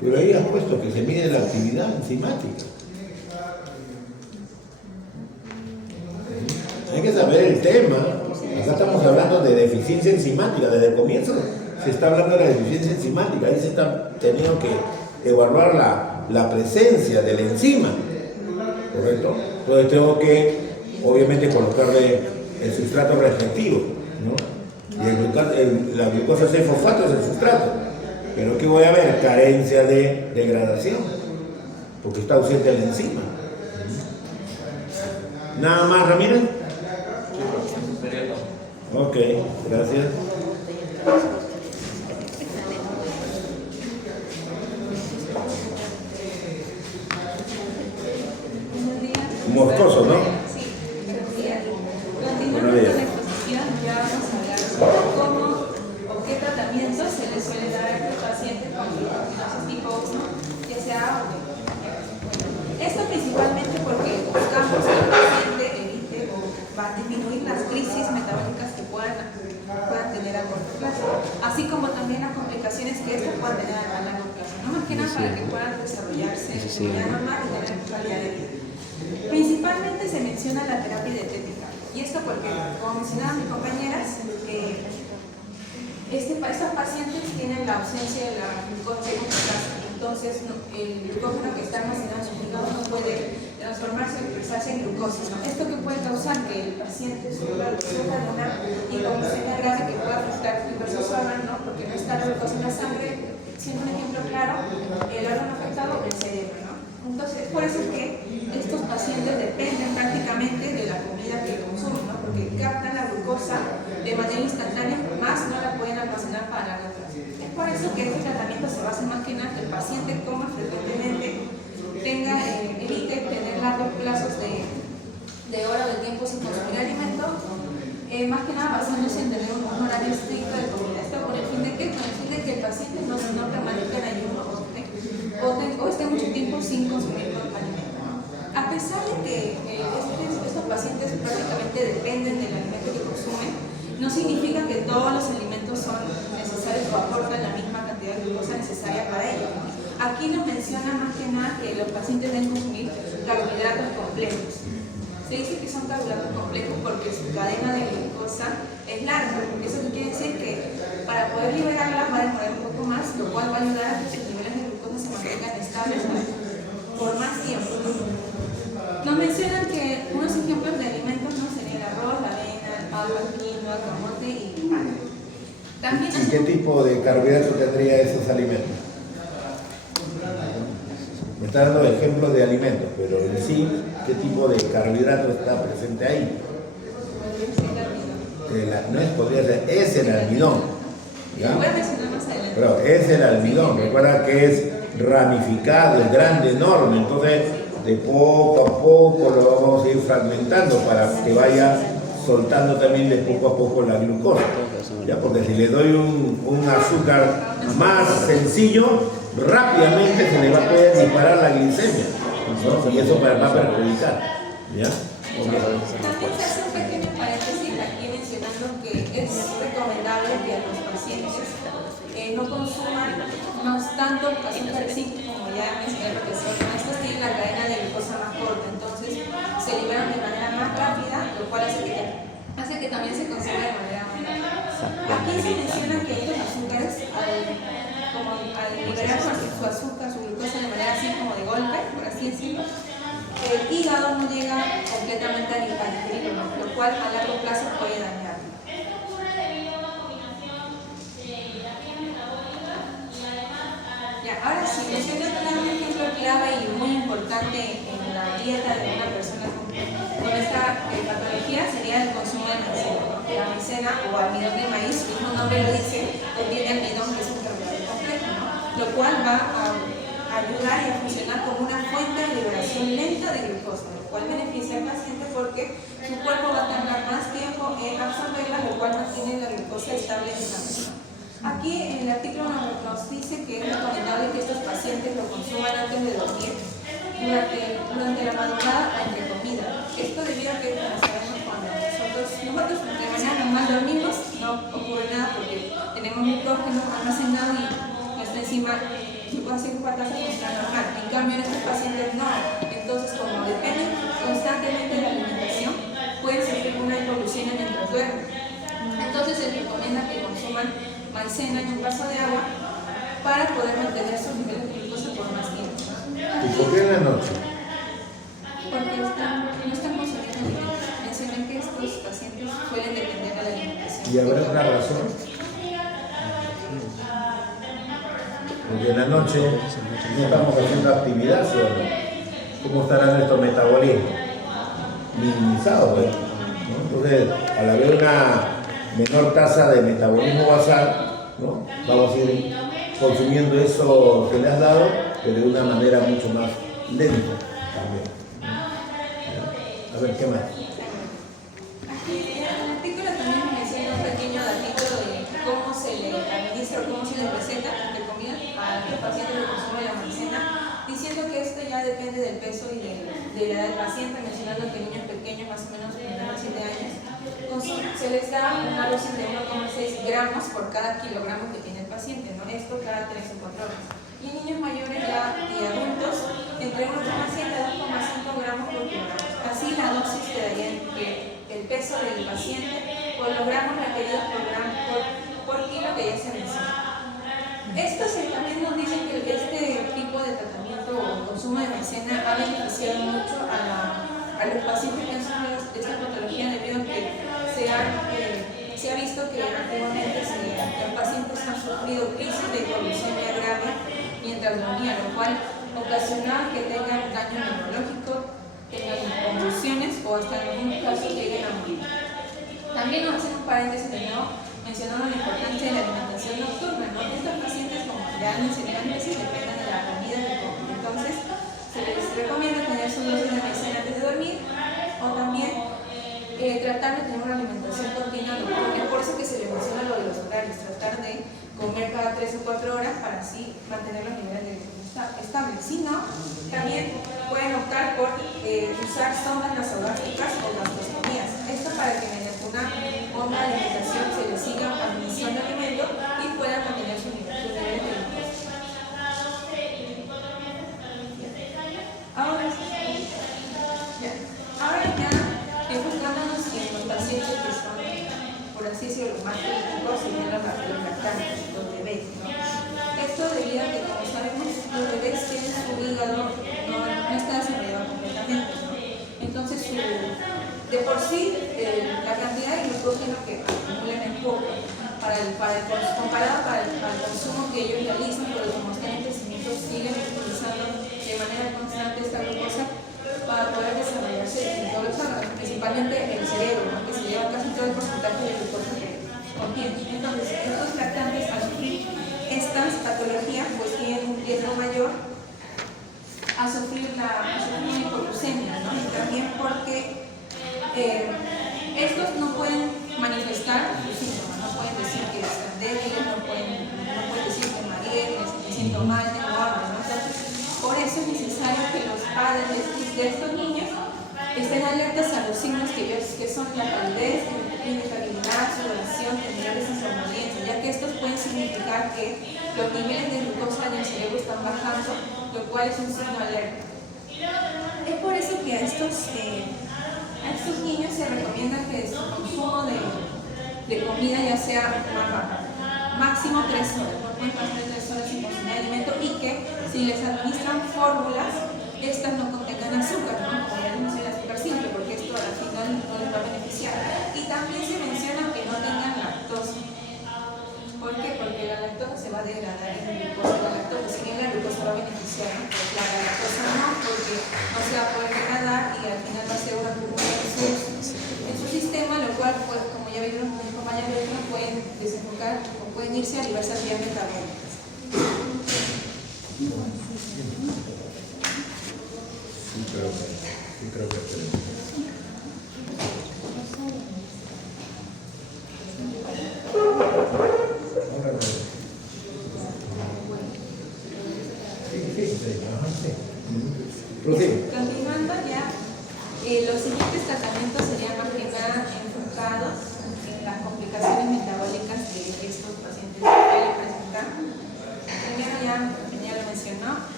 Pero ahí has puesto que se mide la actividad enzimática. Hay que saber el tema. Acá estamos hablando de deficiencia enzimática. Desde el comienzo se está hablando de la deficiencia enzimática. Ahí se está teniendo que evaluar la presencia de la enzima. ¿Correcto? Entonces tengo que, obviamente, colocarle el sustrato respectivo, ¿no? Y la glucosa 6-fosfato es el sustrato. Pero ¿qué voy a ver? Carencia de degradación, porque está ausente la enzima. ¿Nada más, Ramírez? Sí, profesor, eso sería todo. Ok, gracias. Buenos días. Moscoso, ¿no? Sí, buenos días. Continuando Buenos con días. la exposición, ya vamos a hablar sobre cómo o qué tratamiento se le suele dar a este paciente con tuberculosis tipo 1, ya sea A o B. Esto principalmente porque buscamos que el paciente evite o va a disminuir las crisis metabólicas que puedan tener a corto plazo, así como también las complicaciones que estos puedan tener a largo plazo, no más que nada para que puedan desarrollarse de manera normal y tener calidad de vida. Principalmente se menciona la terapia dietética, y esto porque, como mencionaban mis compañeras, estos pacientes tienen la ausencia de la glucosa en casa, entonces el glucógeno que está almacenado en su hígado no puede transformarse o expresarse en glucosa, ¿no? Esto que puede causar que el paciente sufra de una hipoglucemia grave que pueda afectar diversos órganos, ¿no? Porque no está la glucosa en la sangre, siendo un ejemplo claro, el órgano afectado, el cerebro, ¿no? Entonces, por eso es que estos pacientes dependen prácticamente de la comida que consumen, ¿no? Porque captan la glucosa de manera instantánea, más no la pueden almacenar para largo plazo. Es por eso que este tratamiento se basa más que nada que el paciente coma frecuentemente, evite tener largos plazos de hora o de tiempo sin consumir alimento, más que nada basándose en tener un horario estricto de comida. Esto con el fin de que, el paciente no permanezca en ayuno o esté mucho tiempo sin consumir alimento. A pesar de que estos pacientes prácticamente dependen del alimento que consumen, no significa que todos los alimentos son necesarios o aportan la misma cantidad de glucosa necesaria para ellos, ¿no? Aquí nos menciona más que nada que los pacientes deben consumir carbohidratos complejos. Se dice que son carbohidratos complejos porque su cadena de glucosa es larga. Eso quiere decir que para poder liberarla va a demorar un poco más, lo cual va a ayudar a que sus niveles de glucosa se mantengan estables por más tiempo. Nos mencionan que unos ejemplos de alimentos no serían el arroz, la avena, el papa, el quinoa, el camote y pan. También ¿Y qué tipo de carbohidrato tendría esos alimentos? Me está dando ejemplos de alimentos, pero en sí, ¿qué tipo de carbohidrato está presente ahí? No es, podría ser, es el almidón. ¿Ya? voy a mencionar más adelante. Pero es el almidón, recuerda que es ramificado, es grande, enorme, entonces de poco a poco lo vamos a ir fragmentando para que vaya soltando también de poco a poco la glucosa, ¿ya? Porque si le doy un azúcar más sencillo, rápidamente se le va a poder disparar la glicemia, ¿no? Y eso va a perjudicar, ¿ya? También se hace un pequeño paréntesis aquí mencionando que es recomendable que los pacientes no consuman más tanto azúcares simples como ya mencioné el profesor. Estos tienen la cadena de glucosa más corta, entonces se liberan de manera más rápida, lo cual hace que también se consuma de manera más rápida. Aquí se menciona que estos azúcares, al liberar su azúcar, su glucosa de manera así como de golpe, por así decirlo, el hígado no llega completamente a digerirlo, ¿no? Lo cual a largo plazo puede dañar. Ya, ahora sí, mencionando un ejemplo clave y muy importante en la dieta de una persona con esta patología sería el consumo de maicena. La maicena o almidón de maíz, el mismo nombre lo dice, contiene almidón, que es un carbohidrato complejo, ¿no? Lo cual va a ayudar y a funcionar como una fuente de liberación lenta de glucosa, lo cual beneficia al paciente porque su cuerpo va a tardar más tiempo en absorberla, lo cual mantiene la glucosa estable en sangre. Aquí en el artículo nos dice que es recomendable que estos pacientes lo consuman antes de dormir, durante la madrugada o entre comidas. Esto debido a que, como sabemos, cuando nosotros de manera normal dormimos, no ocurre nada porque tenemos glucógeno almacenado y nuestra enzima glucosa 6 fosfatasa está normal. En cambio, en estos pacientes no. Entonces, como dependen constantemente de la alimentación, pueden sufrir una hipoglucemia mientras duermen. Entonces, se recomienda que consuman maicena y un vaso de agua para poder mantener sus niveles de glucosa por más tiempo. ¿Y por qué en la noche? Porque no están consumiendo alimentos. Mencioné que estos pacientes suelen depender de la alimentación. ¿Y habrá una razón? Porque en la noche no estamos haciendo actividad, ¿sí o no? ¿Cómo estarán estos metabolismos? Minimizados, ¿pues? ¿No? Entonces, al haber una menor tasa de metabolismo basal, ¿no? Vamos a ir consumiendo eso que le has dado, pero de una manera mucho más lenta también. A ver, ¿qué más? Aquí en el artículo también menciona un pequeño datito de cómo se le administra o cómo se le receta, entre comillas, a los pacientes de consumo de la maicena, diciendo que esto ya depende del peso y de la edad del paciente, mencionando que niños pequeños, más o menos de 7 años, se les da una dosis de 1,6 gramos por cada kilogramo que tiene el paciente, ¿no? Esto cada 3 o 4 horas. Y en niños mayores ya y adultos, entre 1,7 a 2,5 gramos por kilogramo. Así la dosis quedaría entre el peso del paciente por los gramos requeridos por kilo que ya se menciona. Estos también nos dicen que este tipo de tratamiento o consumo de maicena ha beneficiado mucho a los pacientes que han sufrido esta patología debido a que se ha visto que antiguamente los pacientes han sufrido crisis de hipoglucemia grave mientras dormían, lo cual ocasionaba que tengan daño neurológico, tengan convulsiones o hasta en algún caso lleguen a morir. También nos hacen un paréntesis de nuevo mencionando la importancia de la alimentación nocturna, ¿no? Estos pacientes, como ya mencioné antes, dependen de la comida que comen. Entonces, se les recomienda tener su dosis de maicena antes de dormir o también tratar de tener una alimentación continua nocturna. Por eso que se le menciona lo de los horarios, tratar de comer cada 3 o 4 horas para así mantener los niveles de glucosa estables. Si no, también pueden optar por usar sondas nasogástricas o gastrostomías. Esto para que mediante una bomba de alimentación se les siga administrando alimento y puedan mantener su nivel de glucosa. Ahora ya enfocándonos en los pacientes que son, por así decirlo, más críticos, serían los lactantes, los bebés, ¿no? Esto debido a que, como sabemos, los bebés tienen su hígado no está desarrollado completamente, ¿no? Entonces, de por sí, la cantidad de glucógeno que acumulan es poco comparado para el consumo que ellos realizan, pero como están en crecimiento, siguen utilizando de manera constante esta glucosa para poder desarrollarse en todo el órgano, principalmente el cerebro, ¿no? Que se lleva casi todo el porcentaje de glucosa que contiene. Entonces, estos lactantes al sufrir estas patologías pues tienen un riesgo mayor a sufrir una hipoglucemia, ¿no? Y también porque estos no pueden manifestar sus síntomas, no pueden decir que están débiles, no pueden decir que marean, que se siento mal, que no hablan, ¿no? Entonces, por eso es necesario que los padres de estos niños estén alertas a los signos que son la palidez, irritabilidad, sudoración, temblores y somnolencia, ya que estos pueden significar que los niveles de glucosa en el cerebro están bajando, lo cual es un signo de alerta. Es por eso que a estos niños se recomienda que su consumo de comida ya sea máximo 3 horas, no pueden pasar de 3 horas sin consumir alimento y que si les administran fórmulas, estas no contengan azúcar, ¿no? Como ya les mencioné, el azúcar simple, porque esto al final no les va a beneficiar. Y también se menciona que no tengan lactosa. ¿Por qué? Porque la lactosa se va a degradar en glucosa. La lactosa, si bien la glucosa va a beneficiar, ¿no? La lactosa no, porque no se va a poder degradar y al final va a ser una acumulación en su sistema, lo cual, pues, como ya vieron mis compañeros, pueden desembocar o pueden irse a diversas vías metabólicas. Sí, creo que sí. Continuando ya, los siguientes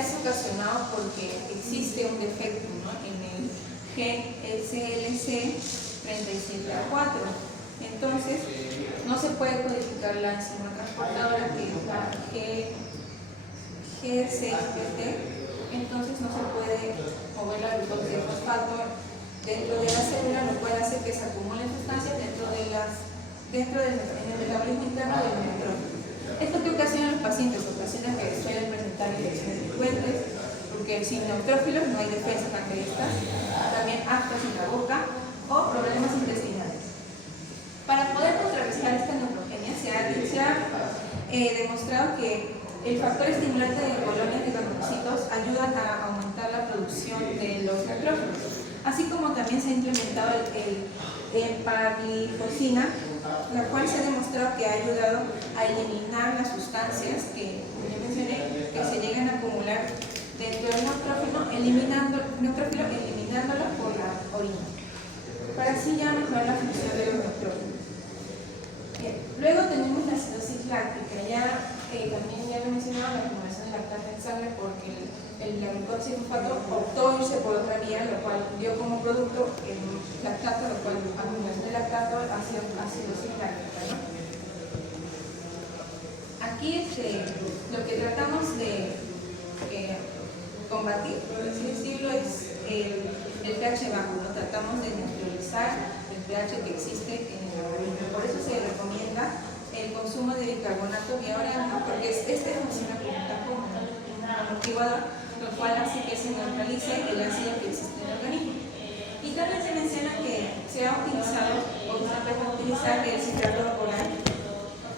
es ocasionado porque existe un defecto, ¿no?, en el GSLC 37A4. Entonces, no se puede codificar la enzima transportadora, que es la G6PT. Entonces, no se puede mover la glucosa 6-fosfato dentro de la célula, lo cual hace que se acumulen sustancias en el metabolismo interno del neutrófilo. Esto que ocasiona en los pacientes, ocasiona que suelen presentar infecciones frecuentes, porque sin neutrófilos no hay defensas ante estas, también aftas en la boca o problemas intestinales. Para poder contrarrestar esta neutropenia se ha demostrado que el factor estimulante de colonias de ganglocitos ayuda a aumentar la producción de los neutrófilos, así como también se ha implementado el empaglifosina, la cual se ha demostrado que ha ayudado a eliminar las sustancias que, como yo mencioné, que se llegan a acumular dentro del neutrófilo, eliminándolo por la orina, para así ya mejorar la función de los neutrófilos. Bien. Luego tenemos la acidosis láctica. También ya lo he mencionado, la acumulación de lactato en sangre, porque la glucosa 6-fosfato optó irse por otra vía, lo cual dio como producto el lactato, lo cual acumulación de lactato hacia acidosis láctica, ¿no? Aquí lo que tratamos de combatir, por así decirlo, es el pH bajo, ¿no? Tratamos de neutralizar el pH que existe en el organismo. Por eso se recomienda el consumo de bicarbonato de orégano, porque este funciona como un amortiguador, lo cual hace que se neutralice el ácido que existe en el organismo. Y también se menciona que se ha utilizado o se empieza a utilizar el citrato oral,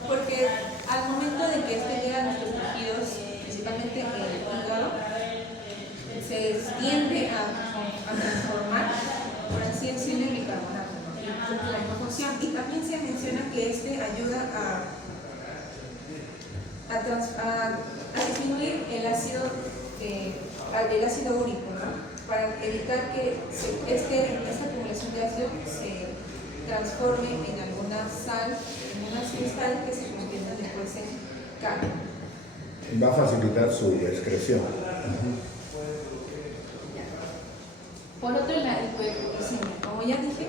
porque al momento de que este llega a nuestros tejidos, principalmente el hígado, se tiende a transformar, por así decirlo, en bicarbonato. La misma función. Y también se menciona que este ayuda a disminuir el ácido úrico, ¿no?, para evitar que esta acumulación de ácido se transforme en alguna sal, en unas cristales que se convierten después en carne. Va a facilitar su excreción. Por otro lado, el hipoglucemia. Como ya dije,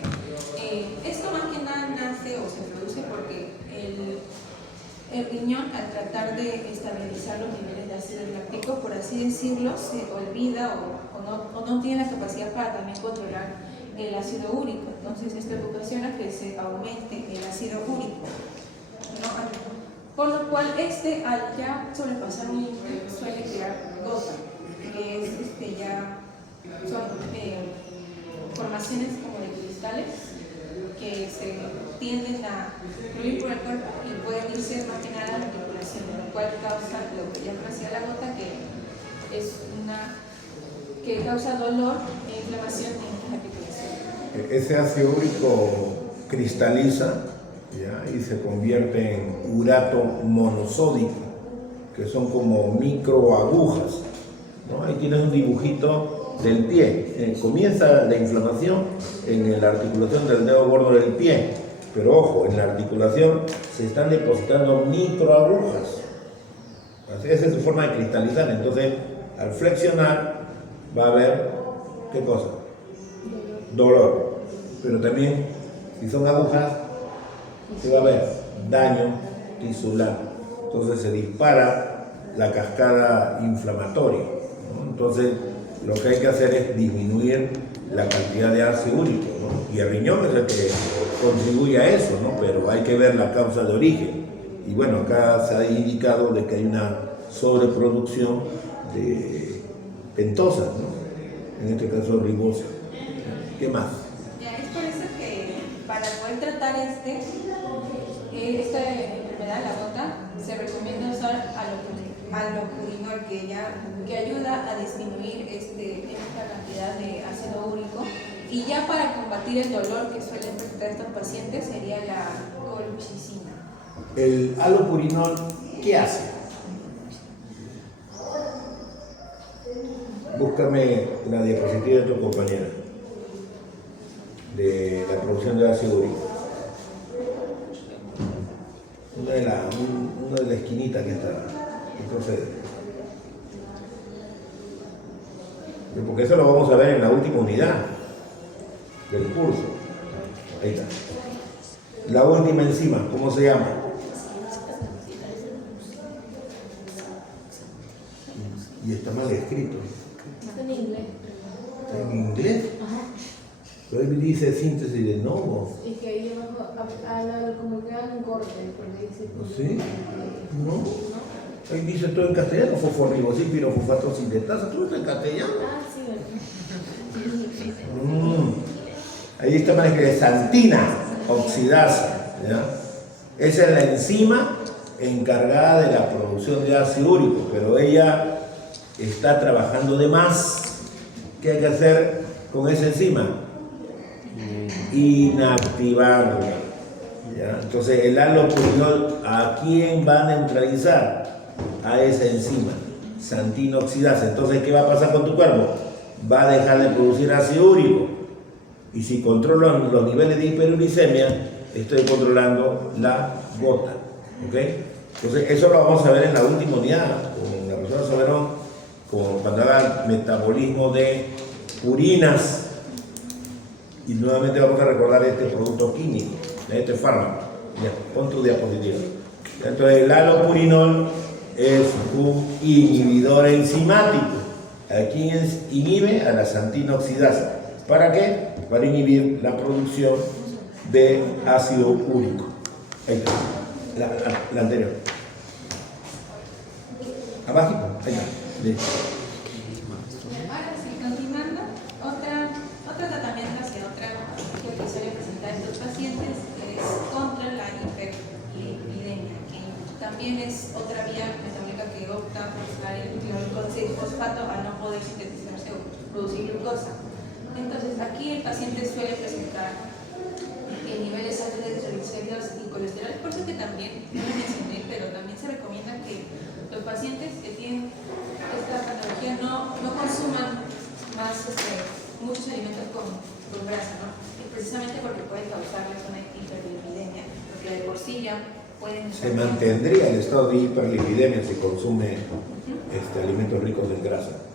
esto más que nada nace o se produce porque el riñón, al tratar de estabilizar los niveles de ácido láctico, por así decirlo, se olvida o no tiene la capacidad para también controlar el ácido úrico. Entonces esto ocasiona que se aumente el ácido úrico, ¿no? Por lo cual al ya sobrepasar un límite suele crear gota, que es son formaciones como de cristales que se tienden a fluir por el cuerpo y pueden irse más que nada a la articulación, lo cual causa lo que llaman así a la gota, que causa dolor e inflamación en las articulaciones. Ese ácido úrico cristaliza, ¿ya?, y se convierte en urato monosódico, que son como microagujas, ¿no? Ahí tienes un dibujito del pie. Comienza la inflamación en la articulación del dedo gordo del pie, pero ojo, en la articulación se están depositando microagujas. Esa es su forma de cristalizar. Entonces, al flexionar va a haber, ¿qué cosa? Dolor. Pero también, si son agujas, ¿qué va a haber? Daño tisular. Entonces se dispara la cascada inflamatoria, ¿no? Entonces, lo que hay que hacer es disminuir la cantidad de ácido úrico, ¿no? Y el riñón es el que contribuye a eso, ¿no? Pero hay que ver la causa de origen. Y bueno, acá se ha indicado de que hay una sobreproducción de pentosas, ¿no? En este caso ribosa. ¿Qué más? Ya, es por eso que para poder tratar esta enfermedad, la gota, se recomienda usar alopurinol, que ayuda a disminuir esta cantidad de ácido úrico. Y ya para combatir el dolor que suelen presentar estos pacientes sería la colchicina. El alopurinol, ¿qué hace? Búscame la diapositiva de tu compañera de la producción de ácido úrico. Una de la esquinita que está. Entonces, Porque eso lo vamos a ver en la última unidad del curso. Ahí está. La última enzima, ¿cómo se llama? Y está mal escrito. Está en inglés. ¿En inglés? Ajá. Pero ahí dice síntesis de novo. Y que ahí abajo habla como que hagan un corte, porque dice... ¿Sí? ¿No? Ahí dice todo en castellano, fosforribosil, pirofosfato sintetasa, todo está en castellano. Ah, sí, ¿verdad? Ahí está mal escrito, santina oxidasa, ¿ya? Esa es la enzima encargada de la producción de ácido úrico, pero ella está trabajando de más. ¿Qué hay que hacer con esa enzima? Inactivarla, ¿ya? Entonces el halopurinol, ¿a quién va a neutralizar? A esa enzima, santina oxidasa. Entonces, ¿qué va a pasar con tu cuerpo? Va a dejar de producir ácido úrico. Y si controlo los niveles de hiperuricemia, estoy controlando la gota. ¿Ok? Entonces, eso lo vamos a ver en la última unidad, con la profesora Soberón, cuando haga metabolismo de purinas. Y nuevamente vamos a recordar este producto químico, este fármaco. Ya, pon tu diapositiva. Entonces, el halopurinol es un inhibidor enzimático. ¿A quién inhibe? A la santina oxidasa. ¿Para qué? Para inhibir la producción de ácido úrico. Ahí está. La anterior. Abajito. Ahí está. Listo. Ahora sí, continuando, otro tratamiento hacia otra que suele presentar estos pacientes es contra la hiperlipidemia, que también es otra vía metabólica que opta por usar el glucosa 6-fosfato al no poder sintetizarse o producir glucosa. Entonces, aquí el paciente suele presentar niveles altos de triglicéridos y colesterol, por eso que también, no lo mencioné, pero también se recomienda que los pacientes que tienen esta patología no consuman más muchos alimentos con grasa, ¿no? Y precisamente porque puede causarles una hiperlipidemia, porque de por sí ya pueden... Se mantendría el estado de hiperlipidemia si consume alimentos ricos en grasa.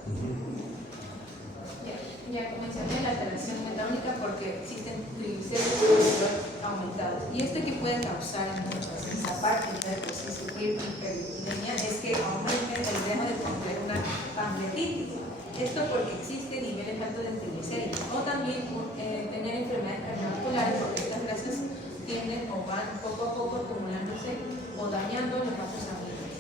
Ya mencioné la alteración metabólica porque existen triglicéridos aumentados. Y esto que puede causar en muchos pacientes, aparte de sufrir hiperlipidemia, es que aumente el riesgo de contraer una pancreatitis. Esto porque existen niveles altos de triglicéridos. O también tener enfermedades cardiovasculares porque estas grasas tienden o van poco a poco acumulándose o dañando los vasos sanguíneos.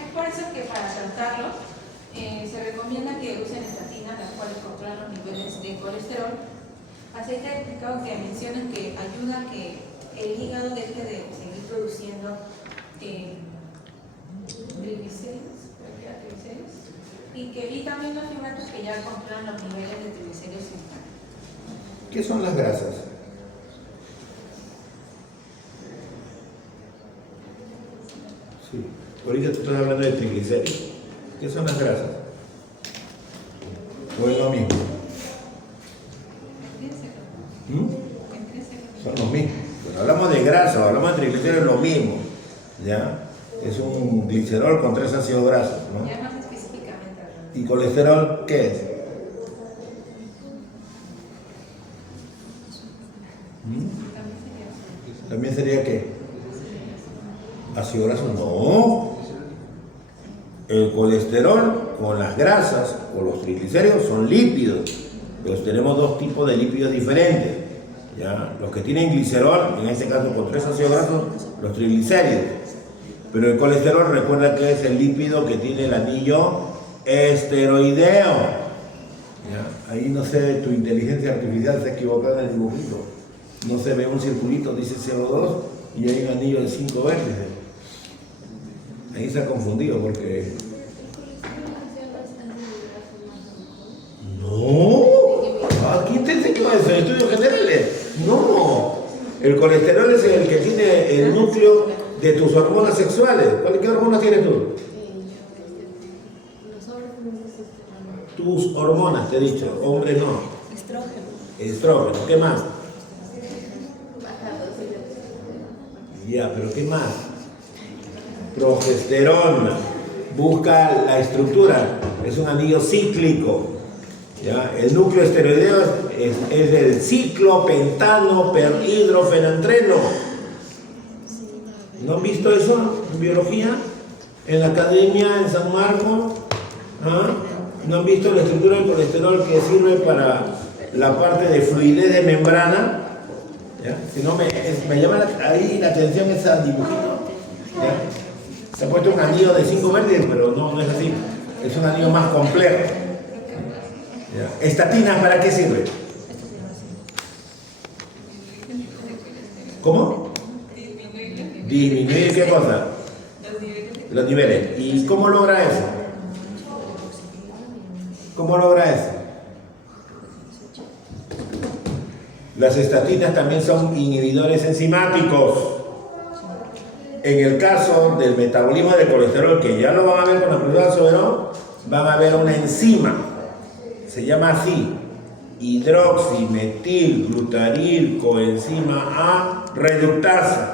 Es por eso que para tratarlo se recomienda que usen estatinas, las cuales controlan los niveles de colesterol. Aceite de cacao que mencionan que ayuda a que el hígado deje de seguir produciendo triglicéridos, y también los fibratos que ya controlan los niveles de triglicéridos en sangre. ¿Qué son las grasas? Sí, ahorita tú estás hablando de triglicéridos. ¿Qué son las grasas? ¿O es lo mismo? Son los mismos. Cuando hablamos de grasa o hablamos de triglicéridos es lo mismo. ¿Ya? Es un glicerol con 3 ácidos grasos, ¿no? Ya más específicamente hablando. ¿Y colesterol qué es? ¿También sería qué? ¿Ácido graso? No. El colesterol con las grasas o los triglicéridos son lípidos. Entonces tenemos dos tipos de lípidos diferentes. ¿Ya? Los que tienen glicerol, en este caso con 3 ácidos grasos, los triglicéridos. Pero el colesterol, recuerda que es el lípido que tiene el anillo esteroideo. ¿Ya? Ahí no sé, tu inteligencia artificial se ha equivocado en el dibujito. No se ve un circulito, dice CO2, y hay un anillo de 5 vértices. Ahí se ha confundido porque... No, ¿quién te enseñó eso? ¿En estudios generales? No, el colesterol es el que tiene el núcleo de tus hormonas sexuales. ¿Qué hormonas tienes tú? Tus hormonas, te he dicho, hombre no. Estrógeno, ¿qué más? Ya, pero ¿qué más? Progesterona. Busca la estructura, es un anillo cíclico. ¿Ya? El núcleo esteroideo es del ciclopentano perhidrofenantreno. ¿No han visto eso en biología? En la academia, en San Marcos. ¿Ah? ¿No han visto la estructura del colesterol que sirve para la parte de fluidez de membrana? ¿Ya? Si no, me llama ahí la atención ese dibujito. ¿Ya? Se ha puesto un anillo de 5 vértices, pero no es así. Es un anillo más complejo. ¿Ya? ¿Estatinas para qué sirve? ¿Cómo? Disminuir qué cosa? Los niveles. ¿Y cómo logra eso? ¿Cómo logra eso? Las estatinas también son inhibidores enzimáticos. En el caso del metabolismo del colesterol, que ya lo van a ver con la prueba Soberón, van a ver una enzima. Se llama así: hidroximetilglutaril coenzima A reductasa.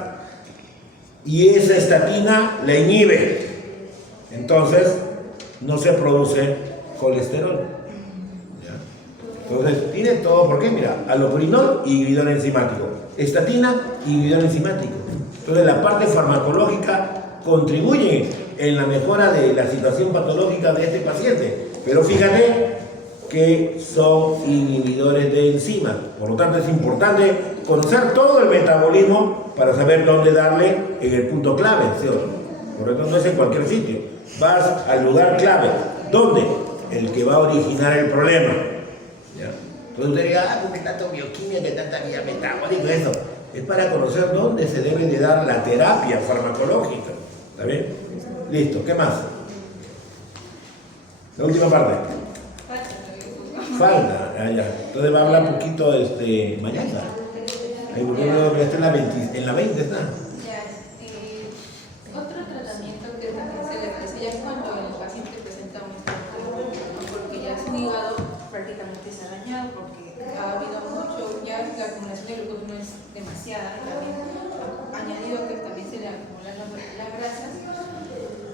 Y esa estatina la inhibe. Entonces, no se produce colesterol. ¿Ya? Entonces, tiene todo. ¿Por qué? Mira, allopurinol, inhibidor enzimático. Estatina, inhibidor enzimático. Entonces, la parte farmacológica contribuye en la mejora de la situación patológica de este paciente. Pero fíjate que son inhibidores de enzimas. Por lo tanto, es importante conocer todo el metabolismo para saber dónde darle en el punto clave, ¿sí o no? Por lo tanto, no es en cualquier sitio. Vas al lugar clave. ¿Dónde? El que va a originar el problema. ¿Ya? Entonces usted diga, ¿por qué tanta bioquímica, que tanta vía metabólica? Eso es para conocer dónde se debe de dar la terapia farmacológica. ¿Está bien? Listo. ¿Qué más? La última parte. Falta. Ah, ya. Entonces va a hablar un poquito mañana. Ahí porque creo que está en la 20 está. Ya, otro tratamiento que también se le ofrece ya es cuando el paciente presenta un estado porque ya su hígado prácticamente se ha dañado porque ha habido mucho, ya la acumulación de glucosa no es demasiada, y también añadido que también se le acumulan las grasas.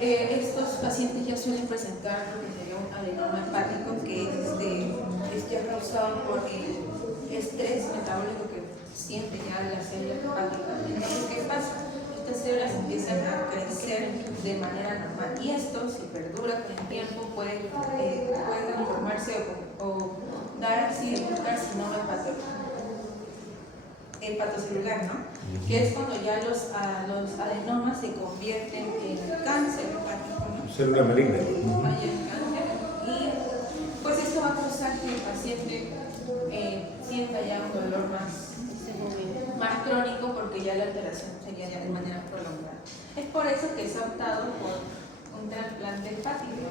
Estos pacientes ya suelen presentar lo que sería un adenoma hepático, que es ya causado por el estrés metabólico que siente ya la célula hepática. Entonces, ¿qué pasa? Estas células empiezan a crecer de manera normal y esto, si perdura con el tiempo, puede transformarse o dar así un carcinoma hepatocelular, ¿no? Que es cuando ya los adenomas se convierten en cáncer hepático, ¿no? Célula maligna. Y pues esto va a causar que el paciente sienta ya un dolor más crónico porque ya la alteración sería ya de manera prolongada. Es por eso que se ha optado por un trasplante hepático.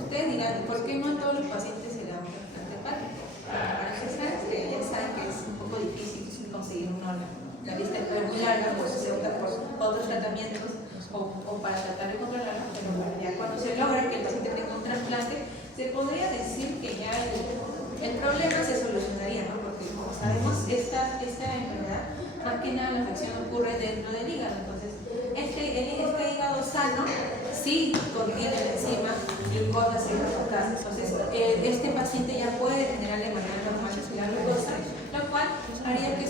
Ustedes dirán, ¿por qué no a todos los pacientes se le da un trasplante hepático? Para empezar, ya saben que es un poco difícil conseguir un órgano. La lista es muy larga, por eso se opta por otros tratamientos o para tratar de controlarlo, pero bueno, ya cuando se logra que el paciente tenga un trasplante, se podría decir que ya el problema se solucionaría, ¿no? Porque como sabemos, esta enfermedad, más que nada la afección ocurre dentro del hígado. Entonces, este hígado sano sí contiene la enzima glucosa 6-fosfatasa. Entonces, este paciente ya puede generar de manera normal la glucosa, lo cual haría que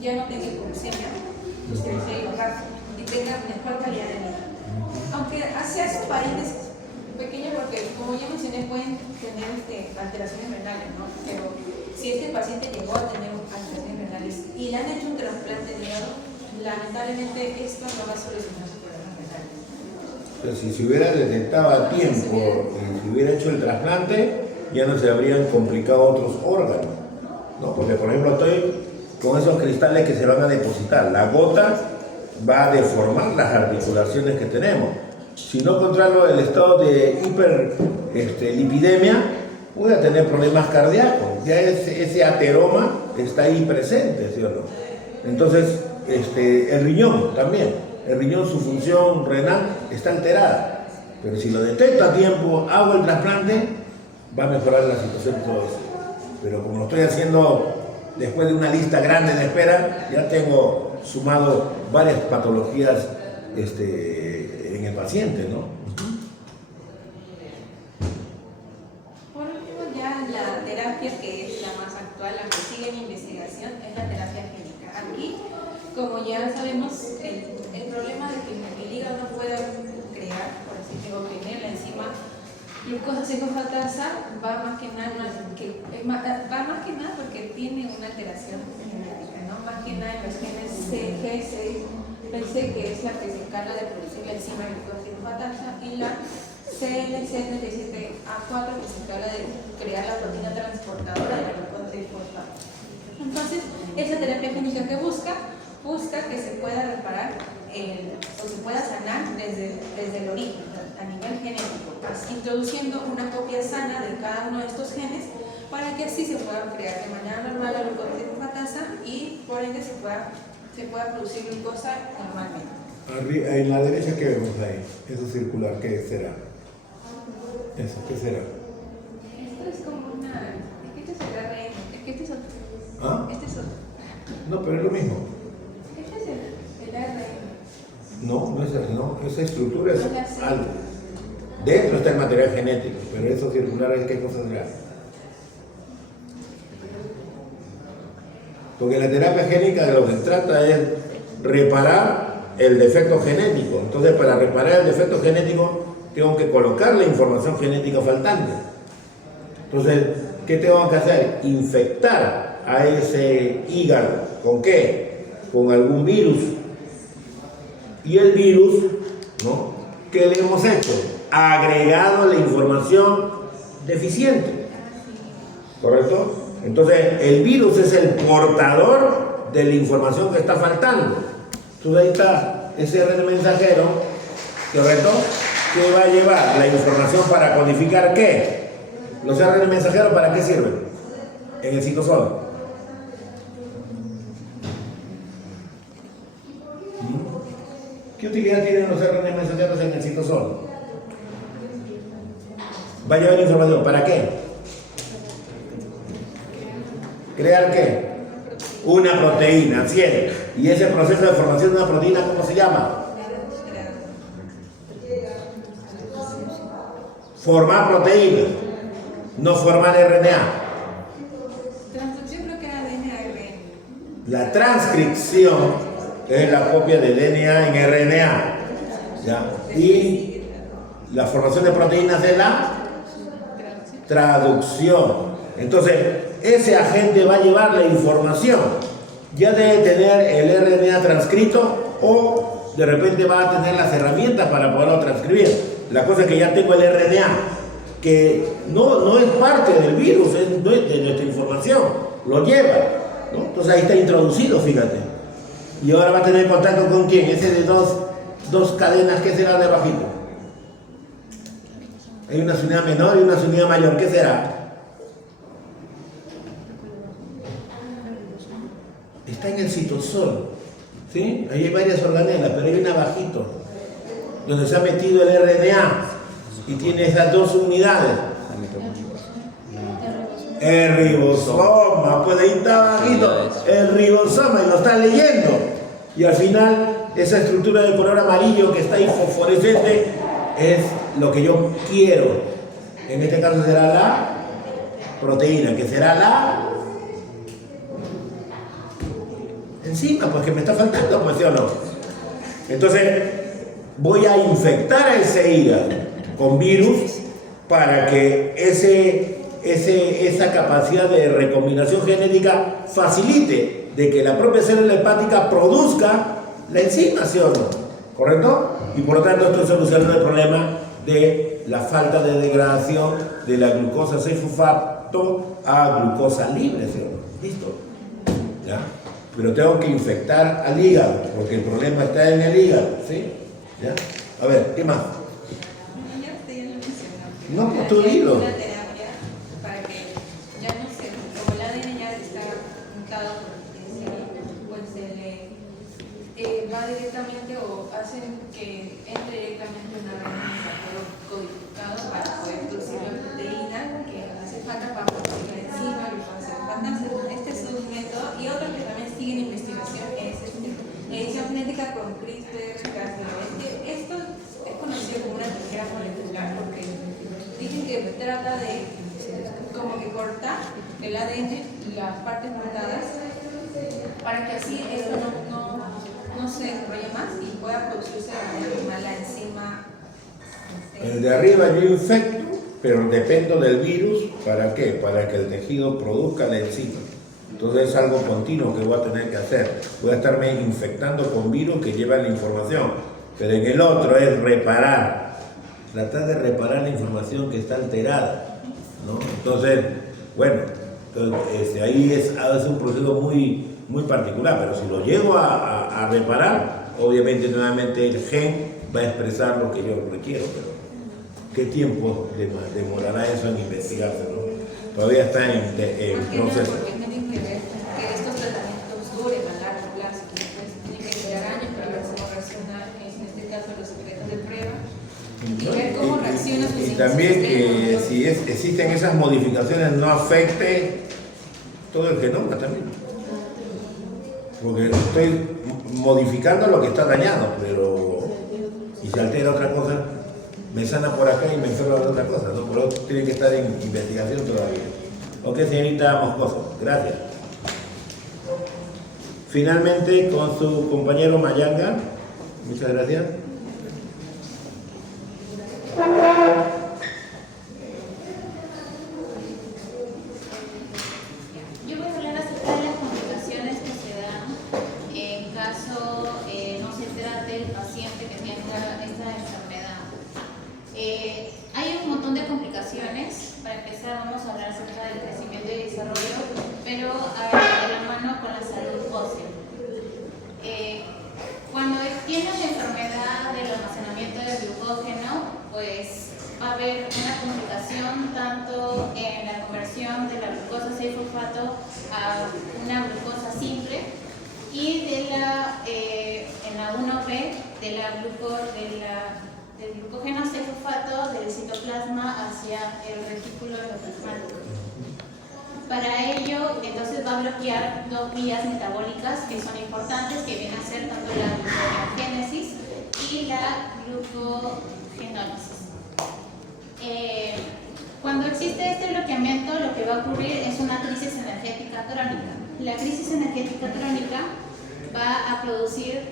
ya no tenga hipoglucemia, sus triglicéridos bajos y tenga mejor calidad de vida. Aunque hacia esos paréntesis pequeño, porque como ya mencioné, pueden tener alteraciones renales, ¿no? Pero si este paciente llegó a tener alteraciones renales y le han hecho un trasplante de hígado, lamentablemente esto no va a solucionar sus problemas renales. Pero si se hubiera detectado a tiempo y si hubiera hecho el trasplante, ya no se habrían complicado otros órganos, ¿no? Porque, por ejemplo, estoy con esos cristales que se van a depositar. La gota va a deformar las articulaciones que tenemos. Si no controlo el estado de hiperlipidemia, voy a tener problemas cardíacos. Ya ese ateroma está ahí presente, ¿sí o no? Entonces, el riñón también. El riñón, su función renal está alterada. Pero si lo detecto a tiempo, hago el trasplante, va a mejorar la situación y todo eso. Pero como lo estoy haciendo después de una lista grande de espera, ya tengo sumado varias patologías en el paciente, ¿no? Por último, ya terapia que es la más actual, la que sigue en investigación, es la terapia génica. Aquí, como ya sabemos, el problema de que el hígado no pueda crear, por así decirlo, obtener la enzima glucosa 6-fosfatasa va más que nada porque tiene una alteración genética, ¿no? Más que nada en los genes G6-PC, que es la que se encarga de producir la enzima glucosa 6-fosfatasa, y la CLC37A4, que se encarga de crear la proteína transportadora de la glucosa 6-fosfato. Entonces, esa terapia génica que busca que se pueda reparar o se pueda sanar desde el origen, a nivel genético, introduciendo una copia sana de cada uno de estos genes para que así se pueda crear de manera normal la glucosa 6-fosfatasa y por ende se pueda producir glucosa normalmente. En la derecha, ¿qué vemos ahí? Eso circular, ¿qué será? Eso, ¿qué será? Esto es como una... Es que este es el ARN, es que este es otro. ¿Ah? Este es otro. No, pero es lo mismo. Este es el ARN. No, no, esa estructura es No la sé. algo. Dentro está el material genético, pero eso circular es qué cosa será. Porque la terapia génica de lo que se trata es reparar el defecto genético. Entonces, para reparar el defecto genético, tengo que colocar la información genética faltante. Entonces, ¿qué tengo que hacer? Infectar a ese hígado. ¿Con qué? Con algún virus. Y el virus, ¿no? ¿Qué le hemos hecho? Agregado la información deficiente. ¿Correcto? Entonces, el virus es el portador de la información que está faltando. Entonces, ahí está ese RNA mensajero, ¿correcto? Que va a llevar la información para codificar ¿qué? Los RNA mensajeros, ¿para qué sirven? En el citosol. ¿Qué utilidad tienen los RNA mensajeros en el citosol? Va a llevar información, ¿para qué? ¿Crear qué? Una proteína, ¿cierto? Y ese proceso de formación de una proteína, ¿cómo se llama? Formar proteína, no formar RNA. Transducción creo que era ADN a RN. La transcripción es la copia del DNA en RNA. ¿Ya? Y la formación de proteínas es la traducción. Entonces, ese agente va a llevar la información. Ya debe tener el RNA transcrito o de repente va a tener las herramientas para poderlo transcribir. La cosa es que ya tengo el RNA, que no es parte del virus, es de nuestra información, lo lleva, ¿no? Entonces ahí está introducido, fíjate. Y ahora va a tener contacto con quién, ese de dos cadenas, ¿qué será de bajito? Hay una unidad menor y una unidad mayor, ¿qué será? Está en el citosol, ¿sí? Ahí hay varias organelas, pero hay una abajito, donde se ha metido el RNA y tiene esas dos unidades. El ribosoma, pues ahí está abajito, el ribosoma, y lo está leyendo. Y al final, esa estructura de color amarillo que está ahí fosforescente es lo que yo quiero. En este caso será la proteína, que será la enzima, pues que me está faltando, pues sí o no. Entonces, voy a infectar a ese hígado con virus para que esa capacidad de recombinación genética facilite de que la propia célula hepática produzca la enzima, ¿sí o no? ¿Correcto? Y por lo tanto estoy solucionando el problema de la falta de degradación de la glucosa 6-fosfato a glucosa libre, ¿sí o no? ¿Listo? ¿Ya? Pero tengo que infectar al hígado, porque el problema está en el hígado, ¿sí? ¿Ya? A ver, ¿qué más? Ya usted ya lo mencionó. No, pues tú dilo. Una terapia para que ya no se, como el ADN ya está mutado por pues se le va directamente o hacen que entre directamente una RNA codificado para poder producir la proteína que hace falta para producir la enzima, Este es un método, y otro que también sigue en investigación es edición genética con CRISPR-Cas9. Esto es conocido como una tijera molecular porque dicen que trata de como que corta el ADN y las partes cortadas para que así esto no se desarrolle más y pueda producirse de manera normal la enzima. El de arriba yo infecto, pero dependo del virus. ¿Para qué? Para que el tejido produzca la enzima. Entonces es algo continuo que voy a tener que hacer. Voy a estarme infectando con virus que llevan la información. Pero en el otro es reparar. Tratar de reparar la información que está alterada, ¿no? Entonces, bueno, ahí es un proceso muy particular. Pero si lo llego a reparar, obviamente nuevamente el gen va a expresar lo que yo requiero. Pero ¿qué tiempo demorará eso en investigarse, ¿no? Todavía está en proceso. Porque tienen que ver que estos tratamientos duren a largo plazo, que después tienen que durar años para ver cómo reacciona, en este caso, los secretos de prueba, y ver cómo reacciona su Y sistema. también que si existen esas modificaciones no afecte todo el genoma también. Porque estoy modificando lo que está dañado, pero si se altera otra cosa, me sana por acá y me enferma de otra cosa, ¿no? Por eso tiene que estar en investigación todavía. Ok, señorita Moscoso, gracias. Finalmente, con su compañero Mayanga, muchas gracias. Yo voy a hablar acerca de las complicaciones que se dan en caso no se trate el paciente que tenga esta enfermedad. Hay un montón de complicaciones. Para empezar, vamos a hablar acerca del crecimiento y desarrollo, pero de la mano con la salud ósea. Cuando tienes la enfermedad del almacenamiento de glucógeno, pues va a haber una complicación tanto en la conversión de la glucosa 6-fosfato a una glucosa simple y en la 1B del glucógeno 6-fosfato del citoplasma hacia el retículo endoplasmático. Para ello, entonces va a bloquear dos vías metabólicas que son importantes, que vienen a ser tanto la gluconeogénesis y la glucogenólisis. Cuando existe este bloqueamiento, lo que va a ocurrir es una crisis energética crónica. La crisis energética crónica va a producir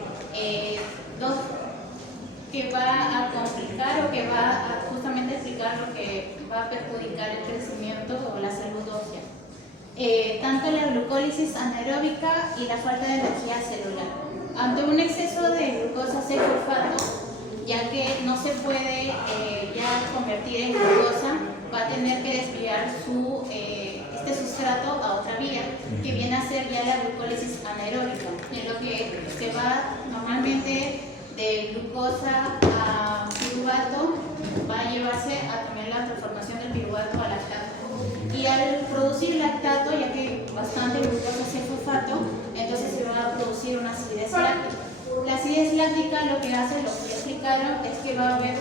que va a complicar o que va a justamente explicar lo que va a perjudicar el crecimiento o la salud ósea. Tanto la glucólisis anaeróbica y la falta de energía celular. Ante un exceso de glucosa 6-fosfato, ya que no se puede ya convertir en glucosa, va a tener que desviar este sustrato a otra vía, que viene a ser ya la glucólisis anaeróbica, en lo que se va normalmente de glucosa a piruvato, va a llevarse a también la transformación del piruvato a lactato. Y al producir lactato, ya que bastante glucosa 6-fosfato, entonces se va a producir una acidez láctica. La acidez láctica lo que hace, lo que ya explicaron, es que va a haber,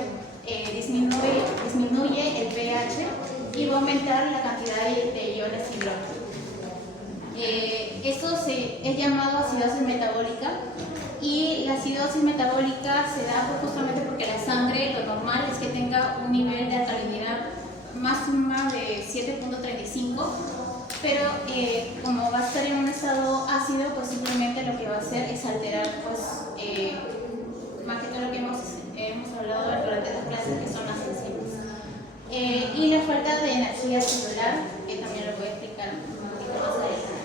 disminuye el pH y va a aumentar la cantidad de iones hidrógeno. Esto es llamado acidosis metabólica, y la acidosis metabólica se da justamente porque la sangre, lo normal es que tenga un nivel de alcalinidad máxima de 7.35, pero como va a estar en un estado ácido, pues simplemente lo que va a hacer es alterar, pues, más que todo lo que hemos hablado durante las clases, que son las enzimas. Y la falta de energía celular, que también lo voy a explicar un poquito más adelante.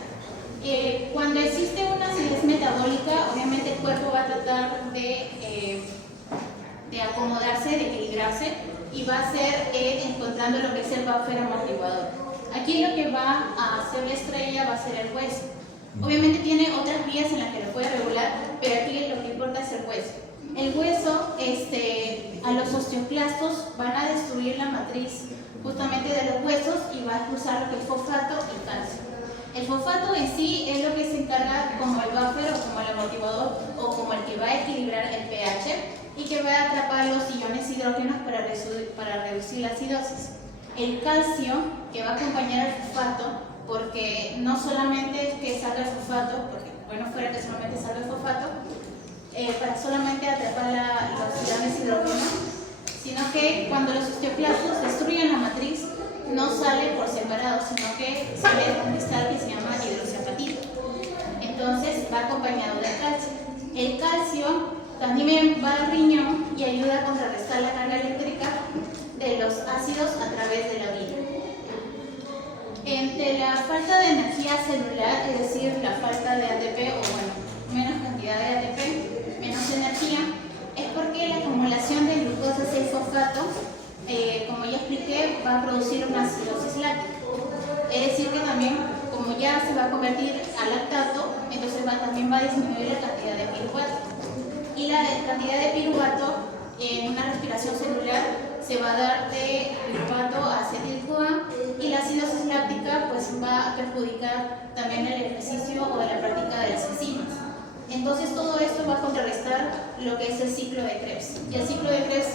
Cuando existe una acidez metabólica, obviamente el cuerpo va a tratar de acomodarse, de equilibrarse, y va a ser encontrando lo que es el buffer amortiguador. Aquí lo que va a hacer la estrella va a ser el hueso. Obviamente tiene otras vías en las que lo puede regular, pero aquí lo que importa es el hueso. El hueso, a los osteoclastos van a destruir la matriz justamente de los huesos y va a expulsar lo que es fosfato y calcio. El fosfato en sí es lo que se encarga como el buffer o como el amortiguador o como el que va a equilibrar el pH y que va a atrapar los iones hidrógenos para reducir la acidosis. El calcio, que va a acompañar al fosfato, porque no solamente es que salga el fosfato, porque bueno fuera que solamente salga el fosfato, para solamente atrapar los iones hidrógenos, sino que cuando los osteoclastos destruyen la matriz, no sale por acompañado del calcio. El calcio también va al riñón y ayuda a contrarrestar la carga eléctrica de los ácidos a través de la orina. Entre la falta de energía celular, es decir, la falta de ATP o menos cantidad de ATP, menos energía, es porque la acumulación de glucosa 6-fosfato, como ya expliqué, va a producir una acidosis láctica. Es decir, que también, como ya se va a convertir a lactato, entonces también va a disminuir la cantidad de piruvato. Y la cantidad de piruvato en una respiración celular se va a dar de piruvato a acetil-CoA, y la acidosis láctica pues va a perjudicar también el ejercicio o la práctica de las enzimas. Entonces todo esto va a contrarrestar lo que es el ciclo de Krebs. Y el ciclo de Krebs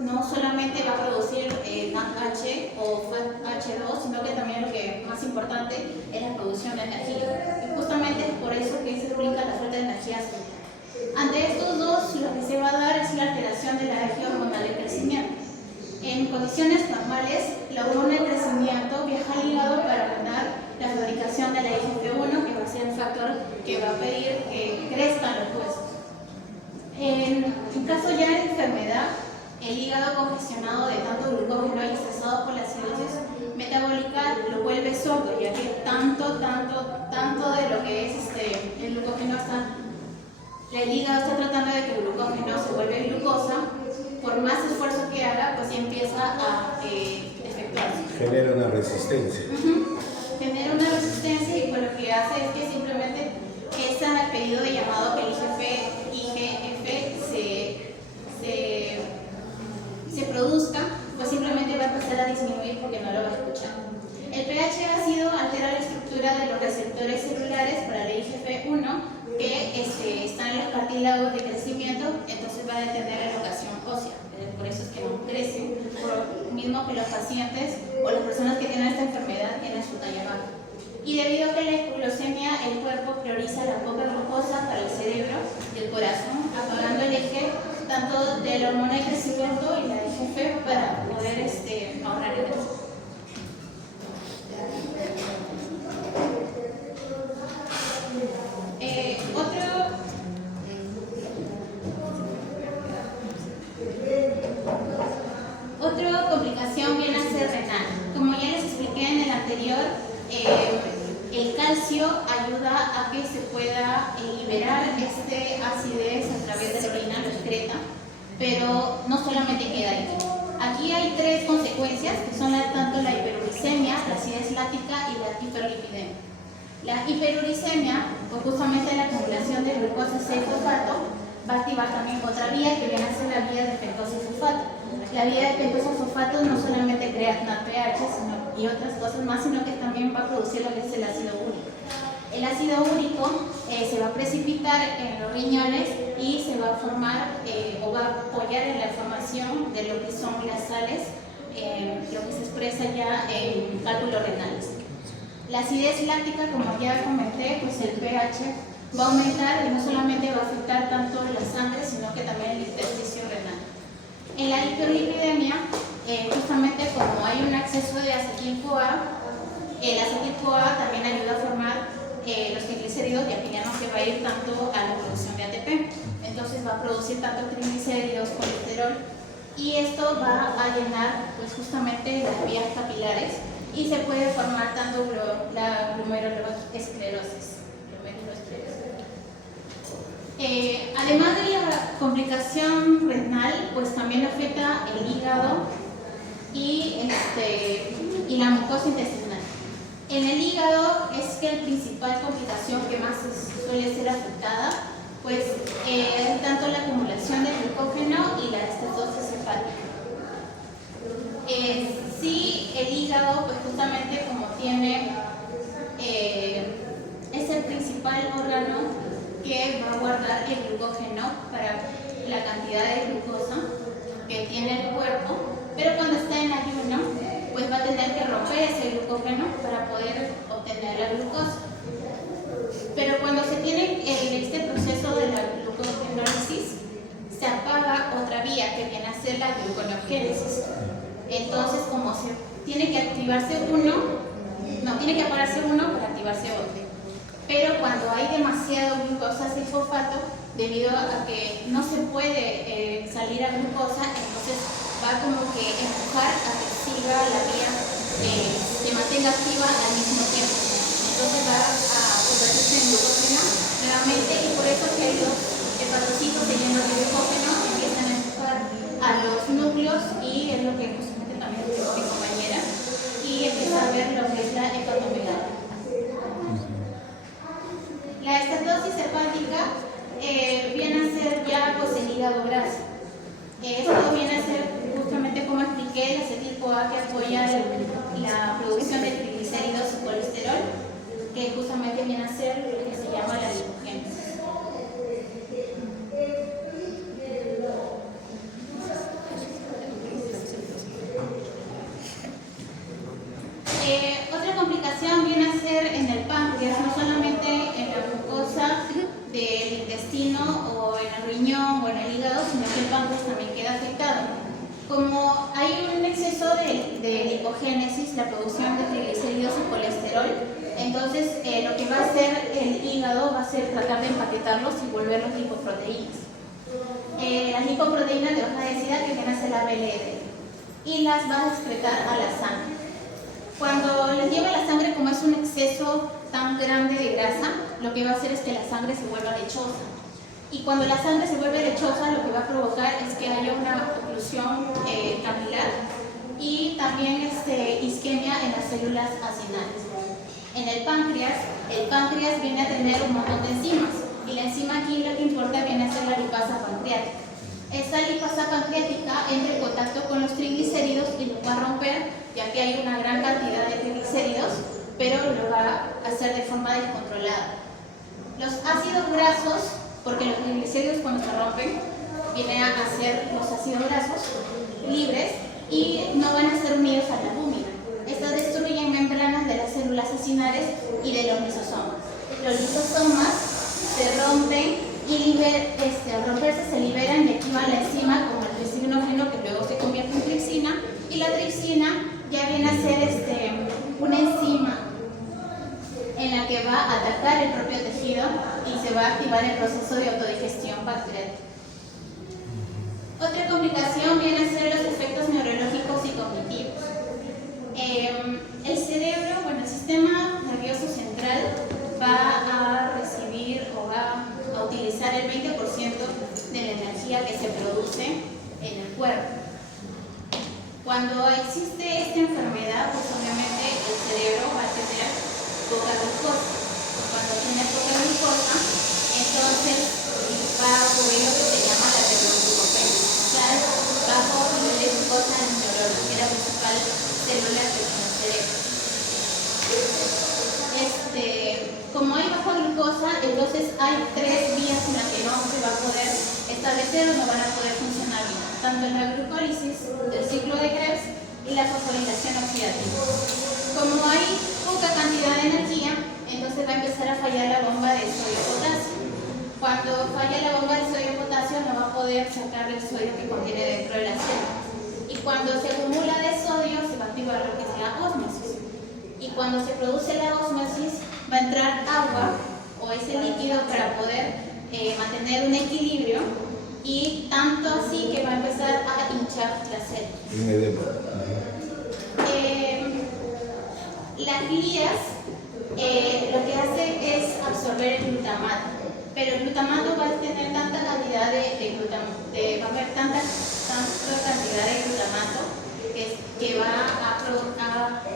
no solamente va a producir NADH o FADH2, sino que también lo que es más importante es la producción de energía. Y justamente es por eso que se explica la falta de energía celular. Ante estos dos, lo que se va a dar es la alteración de la eje hormonal de crecimiento. En condiciones normales, la hormona de crecimiento viaja al hígado para ordenar la fabricación de la IGF-1, que va a ser un factor que va a pedir que crezcan los huesos. En caso ya de enfermedad, el hígado congestionado de tanto glucógeno y estresado por la acidosis metabólica lo vuelve sordo, ya que tanto de lo que es el glucógeno el hígado está tratando de que el glucógeno se vuelve glucosa. Por más esfuerzo que haga, pues ya empieza a defectuarse. Genera una resistencia. Genera una resistencia, y pues lo que hace es que simplemente ese pedido de llamado que el IGF se produzca, pues simplemente va a empezar a disminuir porque no lo va a escuchar. El pH ácido altera la estructura de los receptores celulares para la IGF-1 que están en los cartílagos de crecimiento, entonces va a detener la erogación ósea. Por eso es que no crecen, por lo mismo que los pacientes o las personas que tienen esta enfermedad tienen su talla baja. Y debido a que la hipoglucemia, el cuerpo prioriza la poca glucosa para el cerebro y el corazón, apagando el eje tanto de la hormona de crecimiento y la IGF para poder ahorrar energía. Otra complicación viene a ser renal. Como ya les expliqué en el anterior, el calcio ayuda a que se pueda liberar acidez a través de la orina, lo excreta, pero no solamente queda ahí. Aquí hay tres consecuencias que son tanto la hiperuricemia, la acidez láctica y la hiperlipidemia. La hiperuricemia, pues justamente la acumulación de glucosa 6-fosfato, va a activar también otra vía que viene a ser la vía de pentosa-fosfato. La vía de pentosa-fosfato no solamente crea NADPH y otras cosas más, sino que también va a producir lo que es el ácido úrico. El ácido úrico se va a precipitar en los riñones y se va a formar o va a apoyar en la formación de lo que son las sales, lo que se expresa ya en cálculos renales. La acidez láctica, como ya comenté, pues el pH va a aumentar y no solamente va a afectar tanto la sangre, sino que también el intersticio renal. En la hiperlipidemia, justamente como hay un exceso de acetil-CoA, el acetil-CoA también ayuda a formar los triglicéridos, y aquí ya no se va a ir tanto a la producción de ATP. Entonces va a producir tanto triglicéridos, colesterol, y esto va a llenar pues justamente las vías capilares y se puede formar tanto la glomerulosclerosis. Además de la complicación renal, pues también afecta el hígado y la mucosa intestinal. En el hígado es que la principal complicación que más suele ser afectada, pues tanto la acumulación de glucógeno y la estatosis hepática. Sí, el hígado, pues justamente como es el principal órgano que va a guardar el glucógeno para la cantidad de glucosa que tiene el cuerpo, pero cuando está en ayuno, pues va a tener que romper ese glucógeno para poder obtener la glucosa. Pero cuando se tiene este proceso de la glucogenólisis, se apaga otra vía que viene a ser la gluconeogénesis. Entonces, como tiene que activarse uno, no, tiene que apagarse uno para activarse otro. pero cuando hay demasiado glucosa 6-fosfato, debido a que no se puede salir a glucosa, entonces va como que empujar a que siga la vía, se mantenga activa al mismo tiempo. Entonces va a convertirse en glucógeno nuevamente, y por eso que los hepatocitos se llenan de glucógeno, empiezan a empujar a los núcleos, y es lo que justamente también dijo mi compañera, y empieza a ver lo que es la hepatomegalia. La estatosis hepática viene a ser ya pues el hígado graso. Esto viene a ser justamente como expliqué, el acetil-CoA que apoya la producción de triglicéridos y colesterol, que justamente viene a ser lo que se llama la lipogénesis. Otra complicación viene a ser en el páncreas, no solamente en la glucosa del intestino o en el riñón o en el hígado, sino que el páncreas también queda afectado. Como hay un exceso de lipogénesis, la producción de triglicéridos y colesterol, entonces lo que va a hacer el hígado va a ser tratar de empaquetarlos y volverlos lipoproteínas. Las lipoproteínas de baja densidad, que vienen a ser la BLD, y las va a excretar a la sangre. Cuando les lleva la sangre, como es un exceso tan grande de grasa, lo que va a hacer es que la sangre se vuelva lechosa. Y cuando la sangre se vuelve lechosa, lo que va a provocar es que haya una oclusión capilar y también isquemia en las células acinales. En el páncreas viene a tener un montón de enzimas, y la enzima aquí lo que importa viene a ser la lipasa pancreática. Esa lipasa pancreática entra en contacto con los triglicéridos y los va a romper, ya que hay una gran cantidad de triglicéridos, pero lo va a hacer de forma descontrolada. Los ácidos grasos, porque los triglicéridos cuando se rompen vienen a ser los ácidos grasos libres y no van a ser unidos a la albúmina. Estas destruyen membranas de las células acinales y de los lisosomas. Los lisosomas se rompen y al romperse se liberan, y aquí va la enzima como el trisinógeno, que luego se convierte en tripsina, y la tripsina ya viene a ser una enzima en la que va a atacar el propio tejido y se va a activar el proceso de autodigestión bacteriana. Otra complicación viene a ser los efectos neurológicos y cognitivos. El cerebro, el sistema nervioso central va a recibir o va a utilizar el 20% de la energía que se produce en el cuerpo. Cuando existe esta enfermedad, pues obviamente el cerebro va a tener poca glucosa. Cuando tiene poca glucosa, entonces va a ocurrir lo que se llama la termoglucopenia, o sea, bajo nivel de glucosa en el cerebro, que es la principal célula que tiene el cerebro. Como hay baja glucosa, entonces hay tres vías en las que no se va a poder establecer o no van a poder funcionar bien, tanto en la glucólisis del ciclo de Krebs y la fosforilación oxidativa. Como hay poca cantidad de energía, entonces va a empezar a fallar la bomba de sodio-potasio. Cuando falla la bomba de sodio-potasio, no va a poder sacar el sodio que contiene dentro de la célula. Y cuando se acumula de sodio, se va a activar lo que es la ósmosis. Y cuando se produce la ósmosis, va a entrar agua o ese líquido para poder mantener un equilibrio, y tanto así que va a empezar a hinchar la célula. Las glías lo que hace es absorber el glutamato, pero el glutamato va a tener tanta cantidad va a haber tanta cantidad de glutamato que va a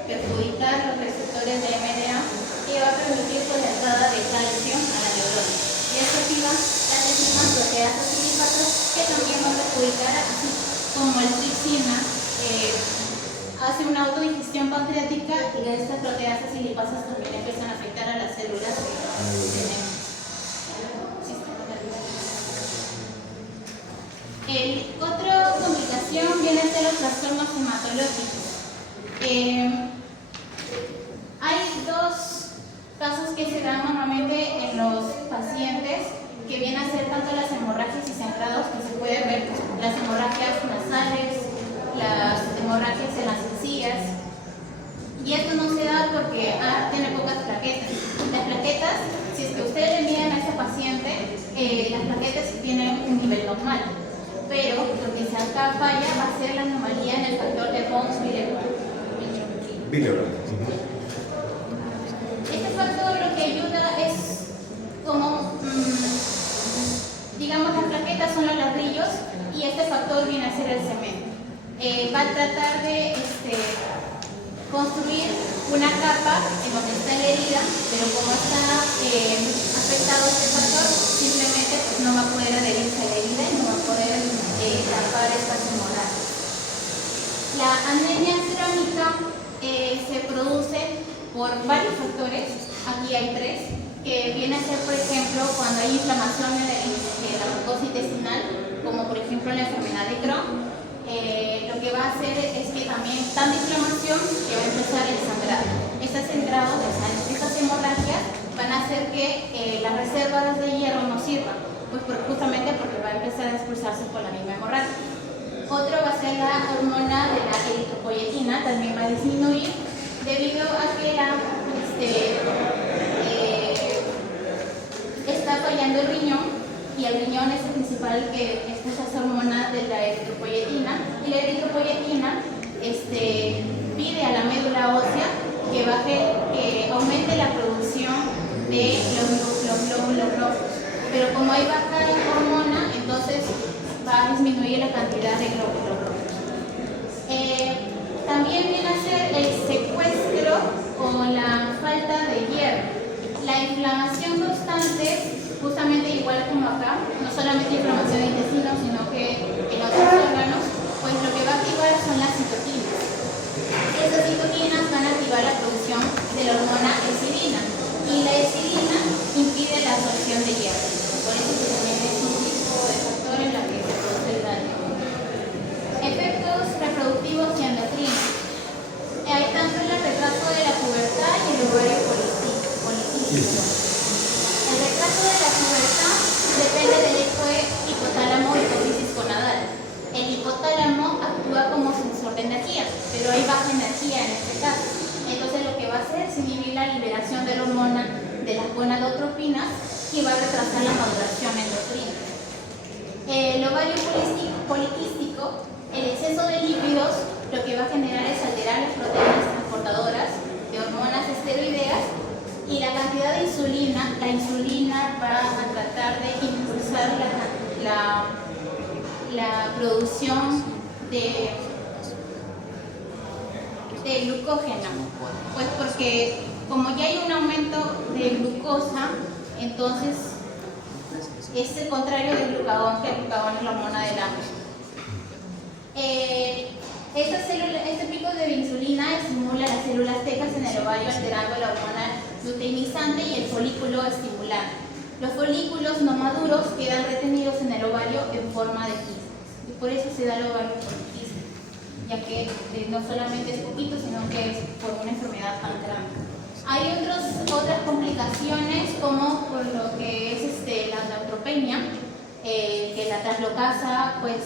perjudicar los receptores de MDA y va a permitir la entrada de calcio a la neurona. Y esto activa las enzimas proteasas y lipatas, que también va a perjudicar, así como el tripsina hace una autodigestión pancreática, y estas proteasas y lipasas también empiezan a afectar a las células que tenemos. Otra complicación viene a ser los trastornos hematológicos. Hay dos casos que se dan normalmente en los pacientes, que vienen a ser tanto las hemorragias y sangrados, que se pueden ver las hemorragias nasales, las hemorragias en las encías, y esto no se da porque tiene pocas plaquetas. Las plaquetas plaquetas, si es que ustedes le envían a ese paciente, las plaquetas tienen un nivel normal, pero lo que se acá falla va a ser la anomalía en el factor de Bones-Willebrand. Este factor lo que ayuda es como, digamos, las plaquetas son los ladrillos y este factor viene a ser el cemento. Va a tratar de construir una capa en donde está la herida, pero como está afectado este factor, simplemente pues, no va a poder adherirse a la herida y no va a poder tapar estas hemorragias. La anemia crónica se produce por varios factores, aquí hay 3, que viene a ser, por ejemplo, cuando hay inflamación en la mucosa intestinal, como por ejemplo la enfermedad de Crohn. Lo que va a hacer es que también tanta inflamación que va a empezar el sangrado. Estas sangrados, estas hemorragias van a hacer que las reservas de hierro no sirvan, pues justamente porque va a empezar a expulsarse por la misma hemorragia. Otro va a ser la hormona de la eritropoyetina, también va a disminuir debido a que está fallando el riñón. Y el riñón es el principal que expulsa esa hormona de la eritropoyetina, y la eritropoyetina pide a la médula ósea que aumente la producción de los glóbulos rojos, pero como hay baja hormona, entonces va a disminuir la cantidad de glóbulos rojos. También viene a ser el secuestro o la falta de hierro. La inflamación constante, justamente igual como acá, no solamente inflamación de intestino, sino que en otros órganos, pues lo que va a activar son las citoquinas. Esas citoquinas van a activar la producción de la hormona hexidina, y la hexidina impide la absorción de hierro. Por eso que también es un tipo de factor en la que se produce el daño. Efectos reproductivos y endocrinos. Hay tanto el retraso de la pubertad y el ovario poliquístico. El retraso de la pubertad depende del eje hipotálamo hipófisis gonadal. El hipotálamo actúa como sensor de energía, pero hay baja energía en este caso. Entonces lo que va a hacer es inhibir la liberación de la hormona de las gonadotropinas y va a retrasar la maduración endocrina. El ovario poliquístico, el exceso de lípidos, lo que va a generar es alterar las proteínas transportadoras de hormonas esteroideas. Y la cantidad de insulina, la insulina va a tratar de impulsar la producción de glucógeno, pues porque como ya hay un aumento de glucosa, entonces es el contrario del glucagón, que el glucagón es la hormona del hambre. Este pico de insulina estimula las células tecas en el ovario, alterando la hormona luteinizante y el folículo estimulante. Los folículos no maduros quedan retenidos en el ovario en forma de quistes, y por eso se da el ovario poliquístico, ya que no solamente es poquito, sino que es por una enfermedad tan grande. Hay otras complicaciones, como por lo que es la neutropenia, que la translocasa, pues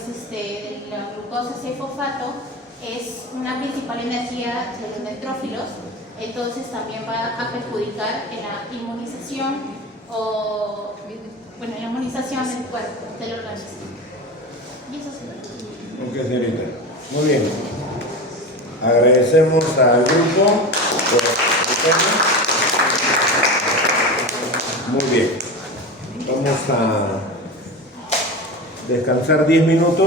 la glucosa 6-fosfato es una principal energía de los neutrófilos, entonces también va a perjudicar en la inmunización en la inmunización del cuerpo, del organismo. Y eso sí. Ok, señorita. Muy bien. Agradecemos al grupo por el tema. Muy bien. Vamos a descansar 10 minutos.